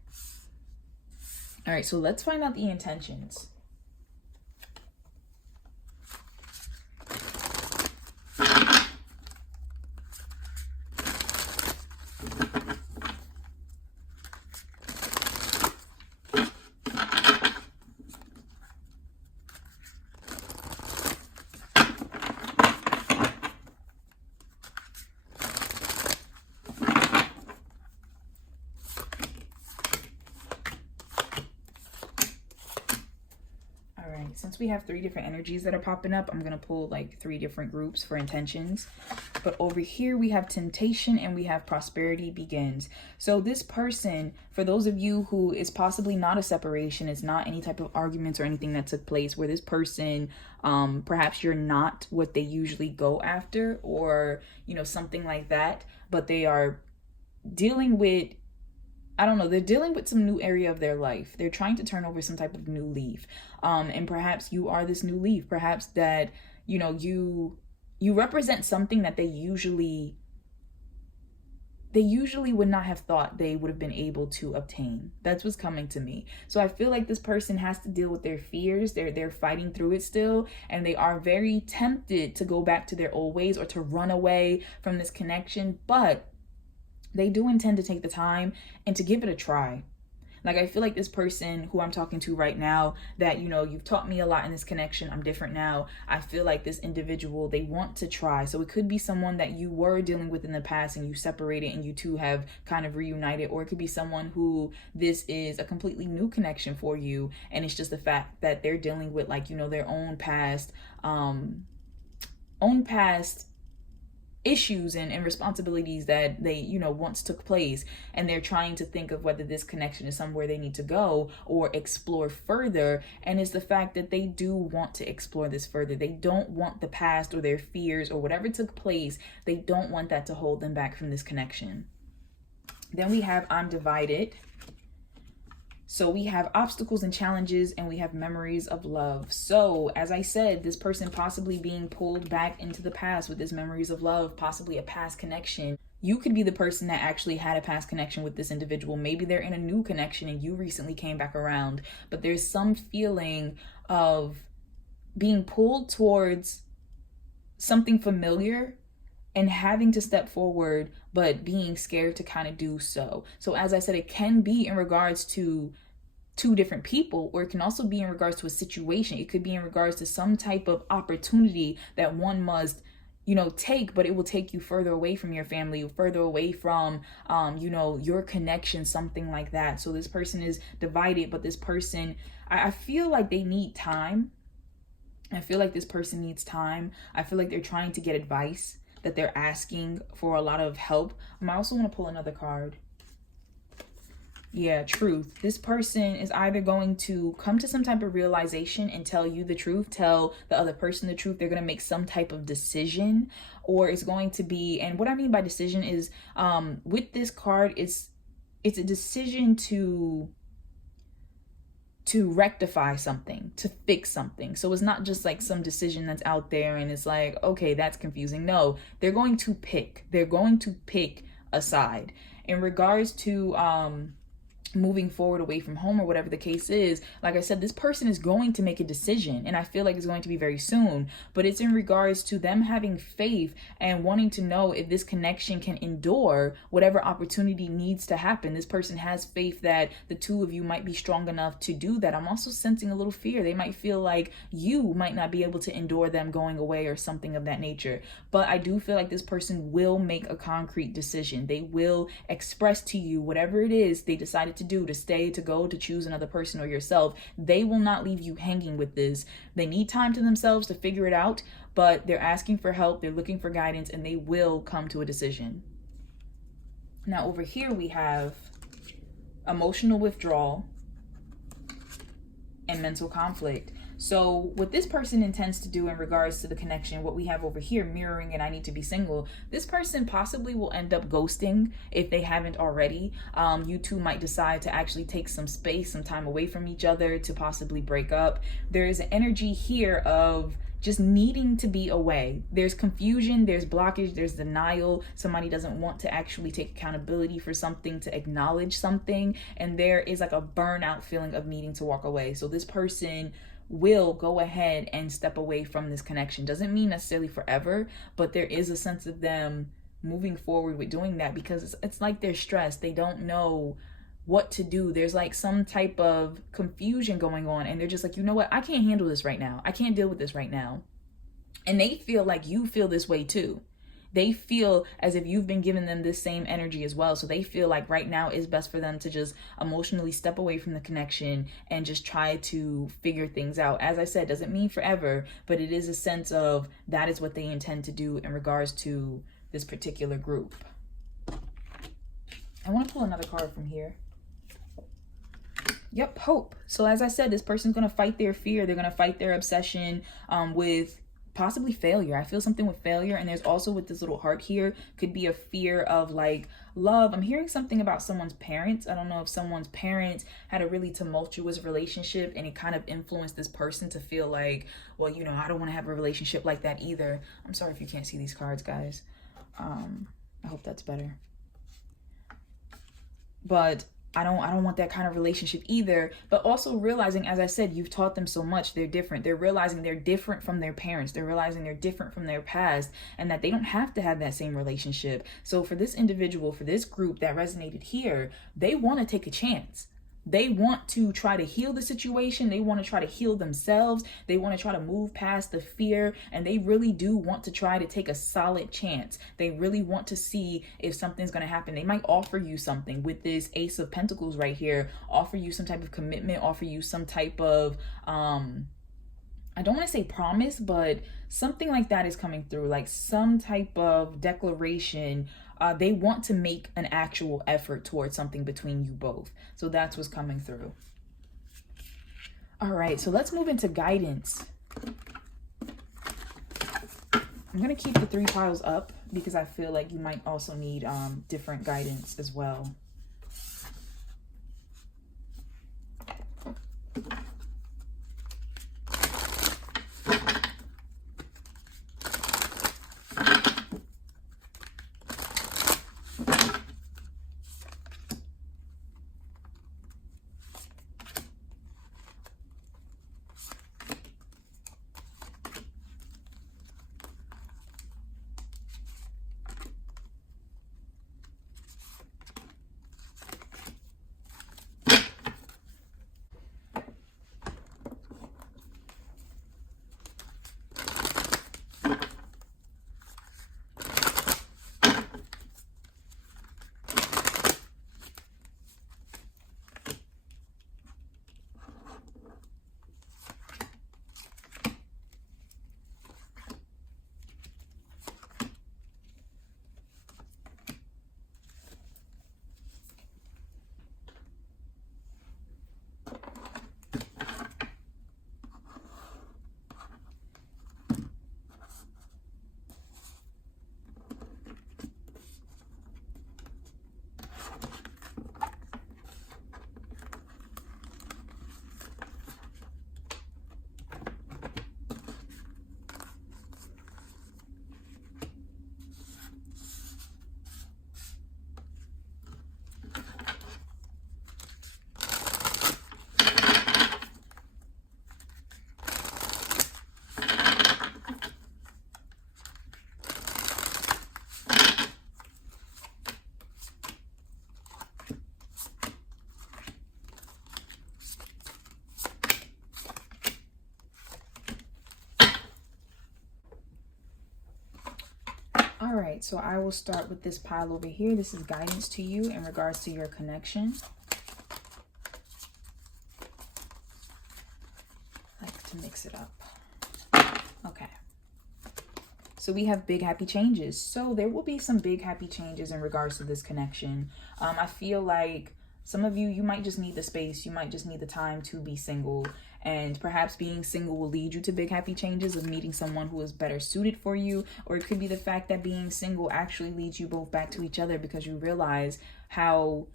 All right, so let's find out the intentions. Since we have 3 different energies that are popping up, I'm going to pull like 3 different groups for intentions. But over here we have temptation and we have prosperity begins. So this person, for those of you who is possibly not a separation, it's not any type of arguments or anything that took place where this person, perhaps you're not what they usually go after, or, you know, something like that, but they are dealing with, I don't know, they're dealing with some new area of their life. They're trying to turn over some type of new leaf. And perhaps you are this new leaf. Perhaps that, you know, you represent something that they usually would not have thought they would have been able to obtain. That's what's coming to me. So I feel like this person has to deal with their fears. They're fighting through it still, and they are very tempted to go back to their old ways or to run away from this connection, but they do intend to take the time and to give it a try. Like, I feel like this person who I'm talking to right now, that, you know, you've taught me a lot in this connection, I'm different now. I feel like this individual, they want to try. So it could be someone that you were dealing with in the past and you separated and you two have kind of reunited, or it could be someone who this is a completely new connection for you, and it's just the fact that they're dealing with, like, you know, their own past issues and responsibilities that they, you know, once took place, and they're trying to think of whether this connection is somewhere they need to go or explore further. And it's the fact that they do want to explore this further. They don't want the past or their fears or whatever took place, they don't want that to hold them back from this connection. Then we have I'm divided. So we have obstacles and challenges, and we have memories of love. So as I said, this person possibly being pulled back into the past with this memories of love, possibly a past connection. You could be the person that actually had a past connection with this individual. Maybe they're in a new connection and you recently came back around, but there's some feeling of being pulled towards something familiar and having to step forward, but being scared to kind of do so. So as I said, it can be in regards to two different people, or it can also be in regards to a situation. It could be in regards to some type of opportunity that one must, you know, take, but it will take you further away from your family, further away from, you know, your connection, something like that. So this person is divided, but this person, I feel like they need time. I feel like this person needs time. I feel like they're trying to get advice, that they're asking for a lot of help. I also want to pull another card. Yeah, truth. This person is either going to come to some type of realization and tell you the truth, tell the other person the truth. They're going to make some type of decision, or it's going to be, and what I mean by decision is, with this card, it's a decision to rectify something, to fix something. So it's not just like some decision that's out there and it's like, okay, that's confusing. No, they're going to pick a side. In regards to moving forward away from home or whatever the case is, like I said, this person is going to make a decision, and I feel like it's going to be very soon, but it's in regards to them having faith and wanting to know if this connection can endure whatever opportunity needs to happen. This person has faith that the two of you might be strong enough to do that. I'm also sensing a little fear. They might feel like you might not be able to endure them going away or something of that nature, but I do feel like this person will make a concrete decision. They will express to you whatever it is they decided to do, to stay, to go, to choose another person or yourself. They will not leave you hanging with this. They need time to themselves to figure it out, but they're asking for help, they're looking for guidance, and they will come to a decision. Now over here we have emotional withdrawal and mental conflict. So what this person intends to do in regards to the connection, what we have over here, mirroring and I need to be single, this person possibly will end up ghosting if they haven't already. You two might decide to actually take some space, some time away from each other, to possibly break up. There is an energy here of just needing to be away. There's confusion, there's blockage, there's denial. Somebody doesn't want to actually take accountability for something, to acknowledge something, and there is like a burnout feeling of needing to walk away. So this person will go ahead and step away from this connection. Doesn't mean necessarily forever, but there is a sense of them moving forward with doing that, because it's like they're stressed. They don't know what to do. There's like some type of confusion going on, and they're just like, you know what, I can't handle this right now. I can't deal with this right now. And they feel like you feel this way too. They feel as if you've been giving them this same energy as well. So they feel like right now is best for them to just emotionally step away from the connection and just try to figure things out. As I said, doesn't mean forever, but it is a sense of that is what they intend to do in regards to this particular group. I want to pull another card from here. Yep, hope. So as I said, this person's going to fight their fear. They're going to fight their obsession with possibly failure. I feel something with failure. And there's also with this little heart here, could be a fear of like love. I'm hearing something about someone's parents. I don't know if someone's parents had a really tumultuous relationship and it kind of influenced this person to feel like, well, you know, I don't want to have a relationship like that either. I'm sorry if you can't see these cards, guys. I hope that's better. But I don't want that kind of relationship either. But also realizing, as I said, you've taught them so much, they're different. They're realizing they're different from their parents. They're realizing they're different from their past, and that they don't have to have that same relationship. So for this individual, for this group that resonated here, they want to take a chance. They want to try to heal the situation. They want to try to heal themselves. They want to try to move past the fear. And they really do want to try to take a solid chance. They really want to see if something's going to happen. They might offer you something with this Ace of Pentacles right here, offer you some type of commitment, offer you some type of, I don't want to say promise, but something like that is coming through, like some type of declaration. They want to make an actual effort towards something between you both. So that's what's coming through. All right, so let's move into guidance. I'm going to keep the 3 piles up because I feel like you might also need different guidance as well. All right, so I will start with this pile over here. This is guidance to you in regards to your connection. I like to mix it up. Okay. So we have big happy changes. So there will be some big happy changes in regards to this connection. I feel like some of you, you might just need the space. You might just need the time to be single. And perhaps being single will lead you to big happy changes of meeting someone who is better suited for you. Or it could be the fact that being single actually leads you both back to each other because you realize how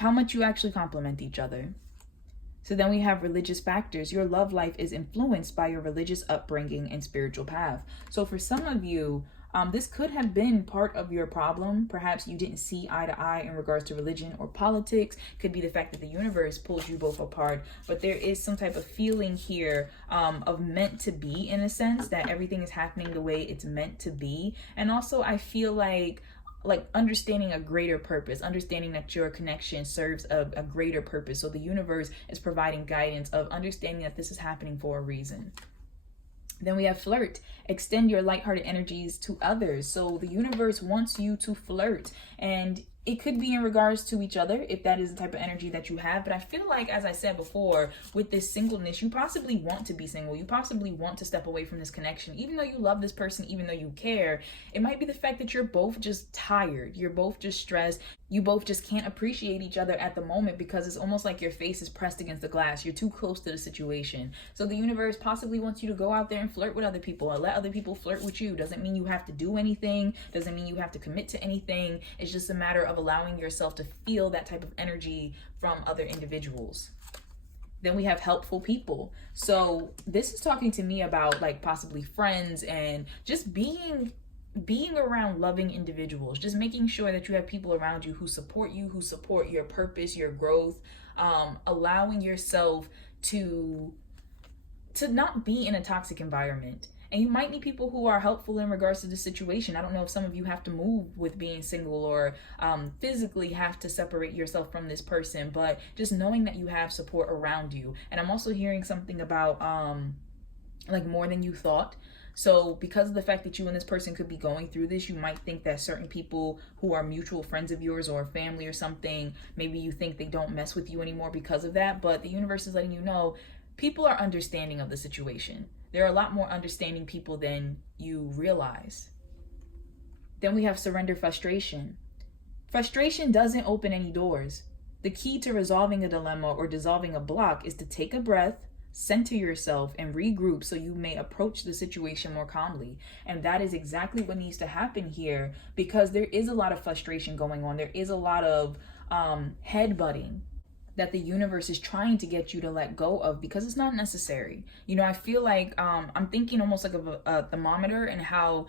much you actually complement each other. So then we have religious factors. Your love life is influenced by your religious upbringing and spiritual path. So for some of you, this could have been part of your problem. Perhaps you didn't see eye to eye in regards to religion or politics. Could be the fact that the universe pulls you both apart. But there is some type of feeling here of meant to be, in a sense, that everything is happening the way it's meant to be. And also I feel like understanding a greater purpose, understanding that your connection serves a greater purpose. So the universe is providing guidance of understanding that this is happening for a reason. Then we have flirt. Extend your lighthearted energies to others. So the universe wants you to flirt, and it could be in regards to each other if that is the type of energy that you have. But I feel like, as I said before, with this singleness, you possibly want to be single. You possibly want to step away from this connection. Even though you love this person, even though you care, it might be the fact that you're both just tired. You're both just stressed. You both just can't appreciate each other at the moment because it's almost like your face is pressed against the glass. You're too close to the situation. So the universe possibly wants you to go out there and flirt with other people or let other people flirt with you. Doesn't mean you have to do anything. Doesn't mean you have to commit to anything. It's just a matter of allowing yourself to feel that type of energy from other individuals. Then we have helpful people. So this is talking to me about like possibly friends and just being around loving individuals, just making sure that you have people around you who support your purpose, your growth, allowing yourself to not be in a toxic environment. And you might need people who are helpful in regards to the situation. I don't know if some of you have to move with being single, or physically have to separate yourself from this person, but just knowing that you have support around you. And I'm also hearing something about like more than you thought. So because of the fact that you and this person could be going through this, you might think that certain people who are mutual friends of yours or family or something, maybe you think they don't mess with you anymore because of that. But the universe is letting you know people are understanding of the situation. There are a lot more understanding people than you realize. Then we have surrender frustration. Frustration doesn't open any doors. The key to resolving a dilemma or dissolving a block is to take a breath, center yourself, and regroup so you may approach the situation more calmly. And that is exactly what needs to happen here, because there is a lot of frustration going on. There is a lot of headbutting that the universe is trying to get you to let go of, because it's not necessary. You know, I feel like I'm thinking almost like of a thermometer, and how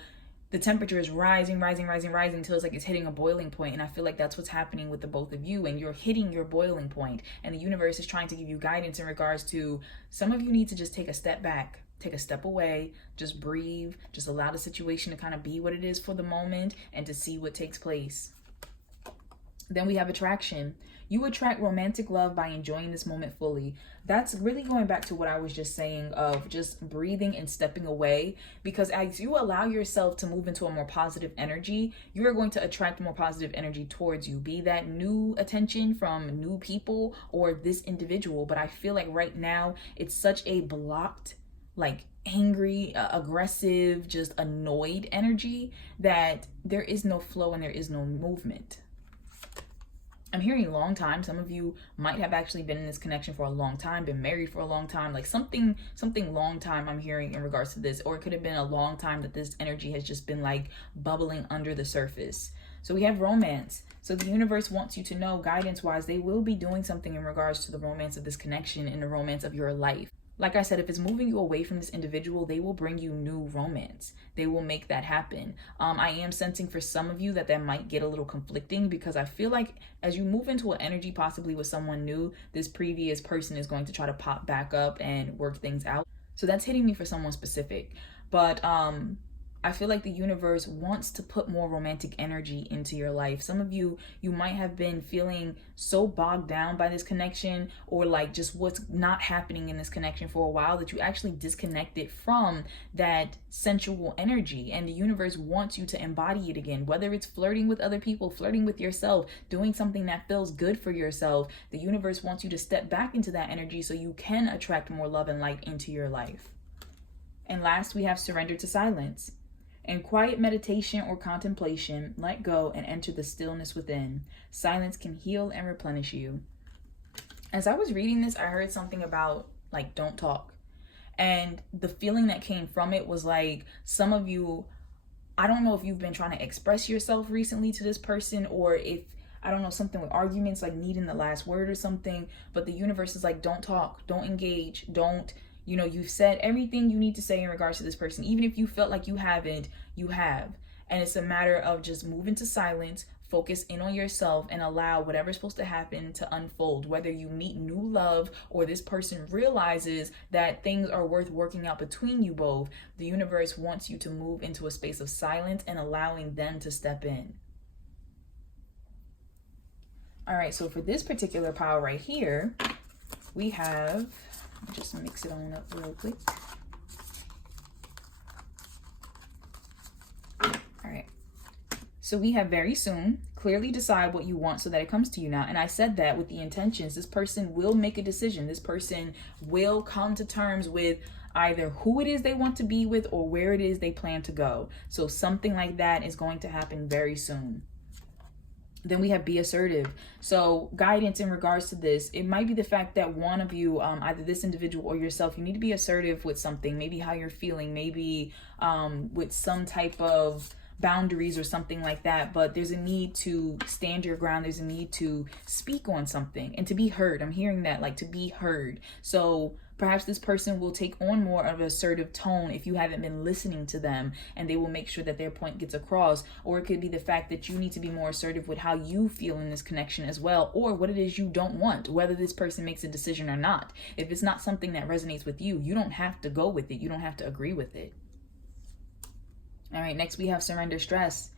the temperature is rising until it's like it's hitting a boiling point. And I feel like that's what's happening with the both of you, and you're hitting your boiling point, and the universe is trying to give you guidance in regards to some of you need to just take a step back, take a step away, just breathe, just allow the situation to kind of be what it is for the moment, and to see what takes place. Then we have attraction. You attract romantic love by enjoying this moment fully. That's really going back to what I was just saying of just breathing and stepping away, because as you allow yourself to move into a more positive energy, you are going to attract more positive energy towards you, be that new attention from new people or this individual. But I feel like right now it's such a blocked, like angry, aggressive, just annoyed energy that there is no flow and there is no movement. I'm hearing long time. Some of you might have actually been in this connection for a long time, been married for a long time, like something long time I'm hearing in regards to this. Or it could have been a long time that this energy has just been like bubbling under the surface. So we have romance. So the universe wants you to know, guidance wise, they will be doing something in regards to the romance of this connection and the romance of your life. Like I said, if it's moving you away from this individual, they will bring you new romance. They will make that happen. I am sensing for some of you that might get a little conflicting, because I feel like as you move into an energy possibly with someone new, this previous person is going to try to pop back up and work things out. So that's hitting me for someone specific. But I feel like the universe wants to put more romantic energy into your life. Some of you might have been feeling so bogged down by this connection, or like just what's not happening in this connection for a while, that you actually disconnected from that sensual energy. And the universe wants you to embody it again, whether it's flirting with other people, flirting with yourself, doing something that feels good for yourself. The universe wants you to step back into that energy so you can attract more love and light into your life. And last, we have surrender to silence. In quiet meditation or contemplation, let go and enter the stillness within. Silence can heal and replenish you. As I was reading this, I heard something about like, don't talk. And the feeling that came from it was like, some of you, I don't know if you've been trying to express yourself recently to this person, or if, I don't know, something with arguments, like needing the last word or something, but the universe is like, don't talk, don't engage, don't. You know, you've said everything you need to say in regards to this person. Even if you felt like you haven't, you have. And it's a matter of just moving to silence, focus in on yourself, and allow whatever's supposed to happen to unfold. Whether you meet new love or this person realizes that things are worth working out between you both, the universe wants you to move into a space of silence and allowing them to step in. All right, so for this particular pile right here, we have... just mix it on up real quick. All right. So we have very soon. Clearly decide what you want so that it comes to you now. And I said that with the intentions. This person will make a decision. This person will come to terms with either who it is they want to be with or where it is they plan to go. So something like that is going to happen very soon. Then we have be assertive. So guidance in regards to this, it might be the fact that one of you, either this individual or yourself, you need to be assertive with something, maybe how you're feeling, maybe with some type of boundaries or something like that. But there's a need to stand your ground. There's a need to speak on something and to be heard. I'm hearing that, like, to be heard. So perhaps this person will take on more of an assertive tone if you haven't been listening to them, and they will make sure that their point gets across. Or it could be the fact that you need to be more assertive with how you feel in this connection as well, or what it is you don't want, whether this person makes a decision or not. If it's not something that resonates with you, you don't have to go with it. You don't have to agree with it. All right, next we have surrender stress.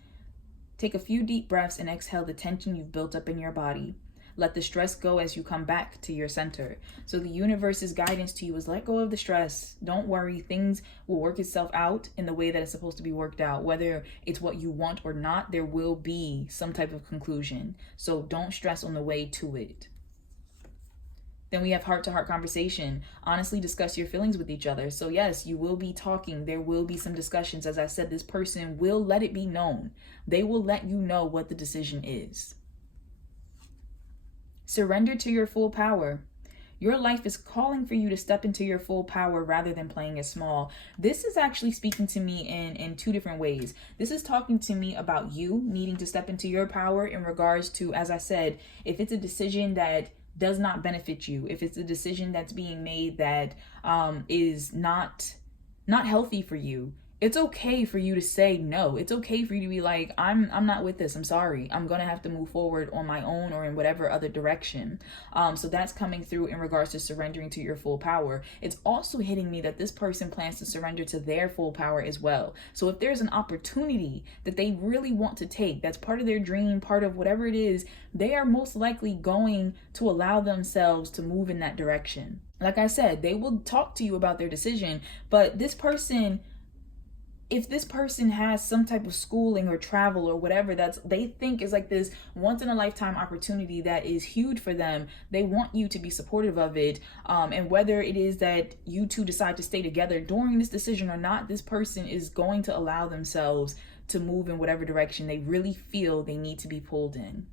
Take a few deep breaths and exhale the tension you've built up in your body. Let the stress go as you come back to your center. So the universe's guidance to you is let go of the stress. Don't worry. Things will work itself out in the way that it's supposed to be worked out. Whether it's what you want or not, there will be some type of conclusion. So don't stress on the way to it. Then we have heart-to-heart conversation. Honestly discuss your feelings with each other. So yes, you will be talking. There will be some discussions. As I said, this person will let it be known. They will let you know what the decision is. Surrender to your full power. Your life is calling for you to step into your full power rather than playing it small. This is actually speaking to me in two different ways. This is talking to me about you needing to step into your power in regards to, as I said, if it's a decision that does not benefit you, if it's a decision that's being made that is not healthy for you, it's okay for you to say no. It's okay for you to be like, I'm not with this. I'm sorry. I'm going to have to move forward on my own or in whatever other direction. So that's coming through in regards to surrendering to your full power. It's also hitting me that this person plans to surrender to their full power as well. So if there's an opportunity that they really want to take, that's part of their dream, part of whatever it is, they are most likely going to allow themselves to move in that direction. Like I said, they will talk to you about their decision, but this person, if this person has some type of schooling or travel or whatever that's they think is like this once in a lifetime opportunity that is huge for them, they want you to be supportive of it. And whether it is that you two decide to stay together during this decision or not, this person is going to allow themselves to move in whatever direction they really feel they need to be pulled in.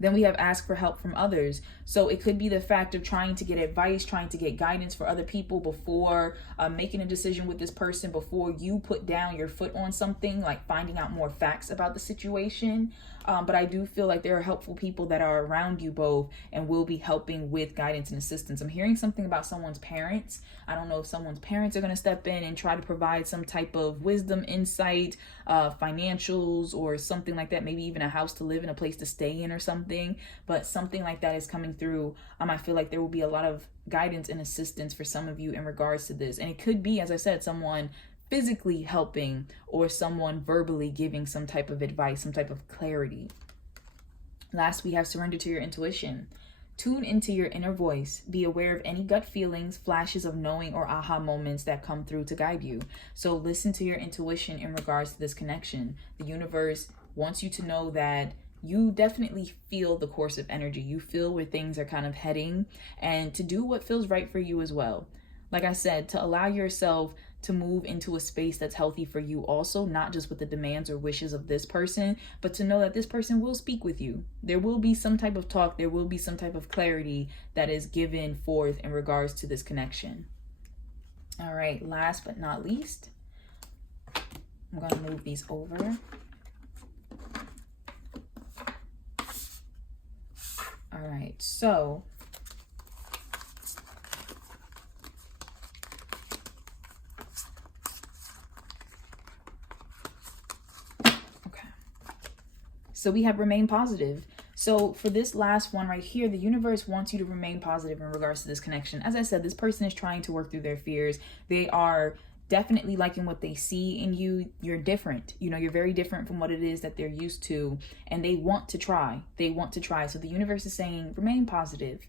Then we have ask for help from others. So it could be the fact of trying to get advice, trying to get guidance for other people before making a decision with this person, before you put down your foot on something, like finding out more facts about the situation. But I do feel like there are helpful people that are around you both and will be helping with guidance and assistance. I'm hearing something about someone's parents. I don't know if someone's parents are going to step in and try to provide some type of wisdom, insight, financials, or something like that. Maybe even a house to live in, a place to stay in or something. But something like that is coming through. I feel like there will be a lot of guidance and assistance for some of you in regards to this. And it could be, as I said, someone physically helping or someone verbally giving some type of advice, some type of clarity. Last, we have surrender to your intuition. Tune into your inner voice. Be aware of any gut feelings, flashes of knowing, or aha moments that come through to guide you. So listen to your intuition in regards to this connection. The universe wants you to know that you definitely feel the course of energy. You feel where things are kind of heading, and to do what feels right for you as well. Like I said, to allow yourself to move into a space that's healthy for you also, not just with the demands or wishes of this person, but to know that this person will speak with you. There will be some type of talk, there will be some type of clarity that is given forth in regards to this connection. All right, last but not least, I'm going to move these over. All right, so we have remain positive. So for this last one right here, the universe wants you to remain positive in regards to this connection. As I said, this person is trying to work through their fears. They are definitely liking what they see in you. You're different. You know, you're very different from what it is that they're used to. And they want to try. They want to try. So the universe is saying, remain positive.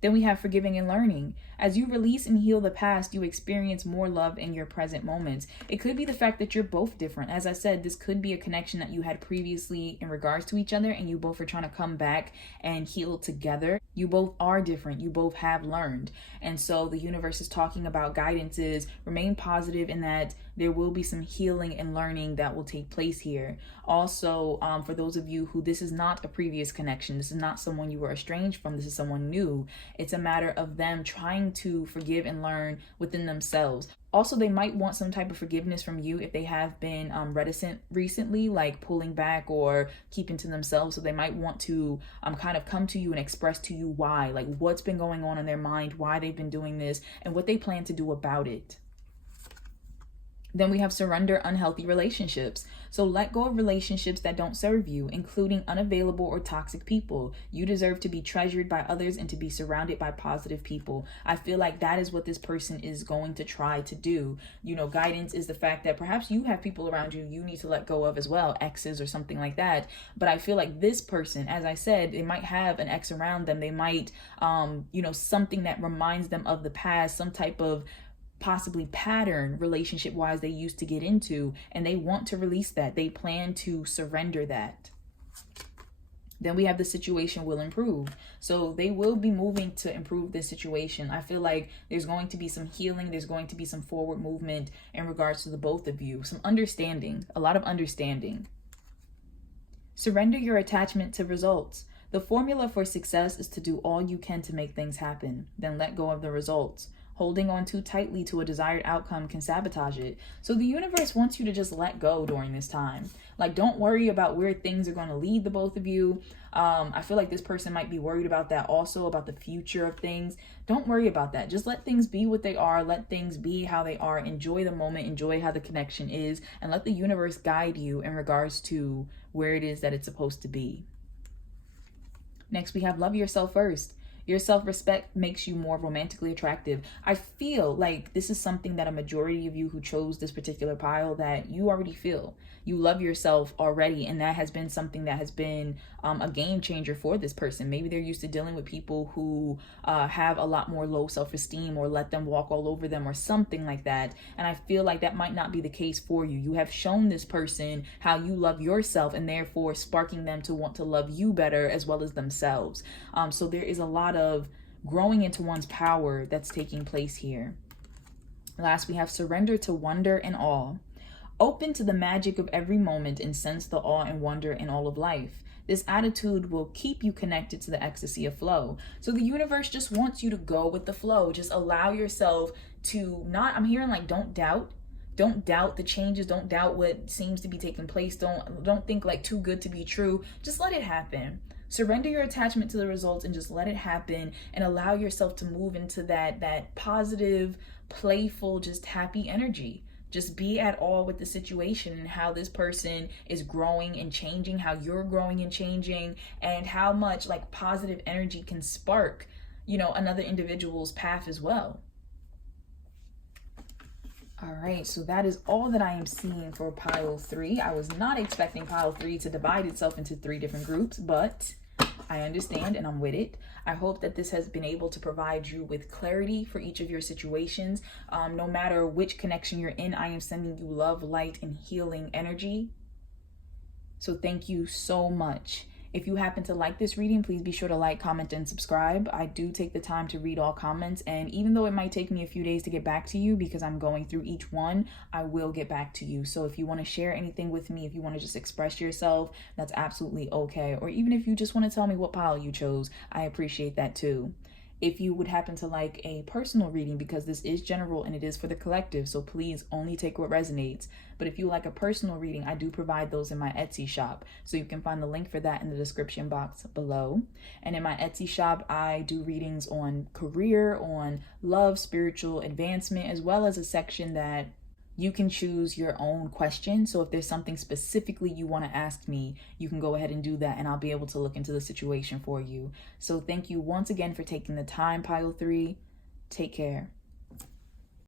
Then we have forgiving and learning. As you release and heal the past, you experience more love in your present moments. It could be the fact that you're both different. As I said, this could be a connection that you had previously in regards to each other, and you both are trying to come back and heal together. You both are different. You both have learned. And so the universe is talking about guidance is remain positive in that there will be some healing and learning that will take place here. Also, for those of you who this is not a previous connection, this is not someone you were estranged from, this is someone new. It's a matter of them trying to forgive and learn within themselves. Also, they might want some type of forgiveness from you if they have been reticent recently, like pulling back or keeping to themselves. So they might want to kind of come to you and express to you why, like what's been going on in their mind, why they've been doing this, and what they plan to do about it. Then we have surrender unhealthy relationships. So let go of relationships that don't serve you, including unavailable or toxic people. You deserve to be treasured by others and to be surrounded by positive people. I feel like that is what this person is going to try to do. You know, guidance is the fact that perhaps you have people around you need to let go of as well, exes or something like that. But I feel like this person, as I said, they might have an ex around them. They might, something that reminds them of the past, some type of possibly pattern relationship wise they used to get into, and they want to release that. They plan to surrender that. Then we have the situation will improve. So they will be moving to improve this situation. I feel like there's going to be some healing. There's going to be some forward movement in regards to the both of you. Some understanding, a lot of understanding. Surrender your attachment to results. The formula for success is to do all you can to make things happen. Then let go of the results. Holding on too tightly to a desired outcome can sabotage it. So the universe wants you to just let go during this time. Like, don't worry about where things are going to lead the both of you. I feel like this person might be worried about that also, about the future of things. Don't worry about that. Just let things be what they are. Let things be how they are. Enjoy the moment. Enjoy how the connection is. And let the universe guide you in regards to where it is that it's supposed to be. Next, we have love yourself first. Your self-respect makes you more romantically attractive. I feel like this is something that a majority of you who chose this particular pile that you already feel. You love yourself already, and that has been something that has been a game changer for this person. Maybe they're used to dealing with people who have a lot more low self-esteem or let them walk all over them or something like that. And I feel like that might not be the case for you. You have shown this person how you love yourself, and therefore sparking them to want to love you better as well as themselves. So there is a lot of growing into one's power that's taking place here. Last, we have surrender to wonder and awe. Open to the magic of every moment and sense the awe and wonder in all of life. This attitude will keep you connected to the ecstasy of flow. So the universe just wants you to go with the flow. Just allow yourself to not, I'm hearing like, don't doubt. Don't doubt the changes. Don't doubt what seems to be taking place. Don't think like too good to be true. Just let it happen. Surrender your attachment to the results and just let it happen, and allow yourself to move into that positive, playful, just happy energy. Just be at all with the situation and how this person is growing and changing, how you're growing and changing, and how much like positive energy can spark, another individual's path as well. All right, so that is all that I am seeing for pile 3. I was not expecting pile 3 to divide itself into 3 different groups, but I understand and I'm with it. I hope that this has been able to provide you with clarity for each of your situations. No matter which connection you're in, I am sending you love, light, and healing energy. So thank you so much. If you happen to like this reading, please be sure to like, comment, and subscribe. I do take the time to read all comments, and even though it might take me a few days to get back to you because I'm going through each one, I will get back to you. So if you want to share anything with me, if you want to just express yourself, that's absolutely okay. Or even if you just want to tell me what pile you chose, I appreciate that too. If you would happen to like a personal reading, because this is general and it is for the collective, so please only take what resonates. But if you like a personal reading, I do provide those in my Etsy shop. So you can find the link for that in the description box below. And in my Etsy shop, I do readings on career, on love, spiritual advancement, as well as a section that you can choose your own question. So if there's something specifically you want to ask me, you can go ahead and do that, and I'll be able to look into the situation for you. So thank you once again for taking the time, pile 3. Take care.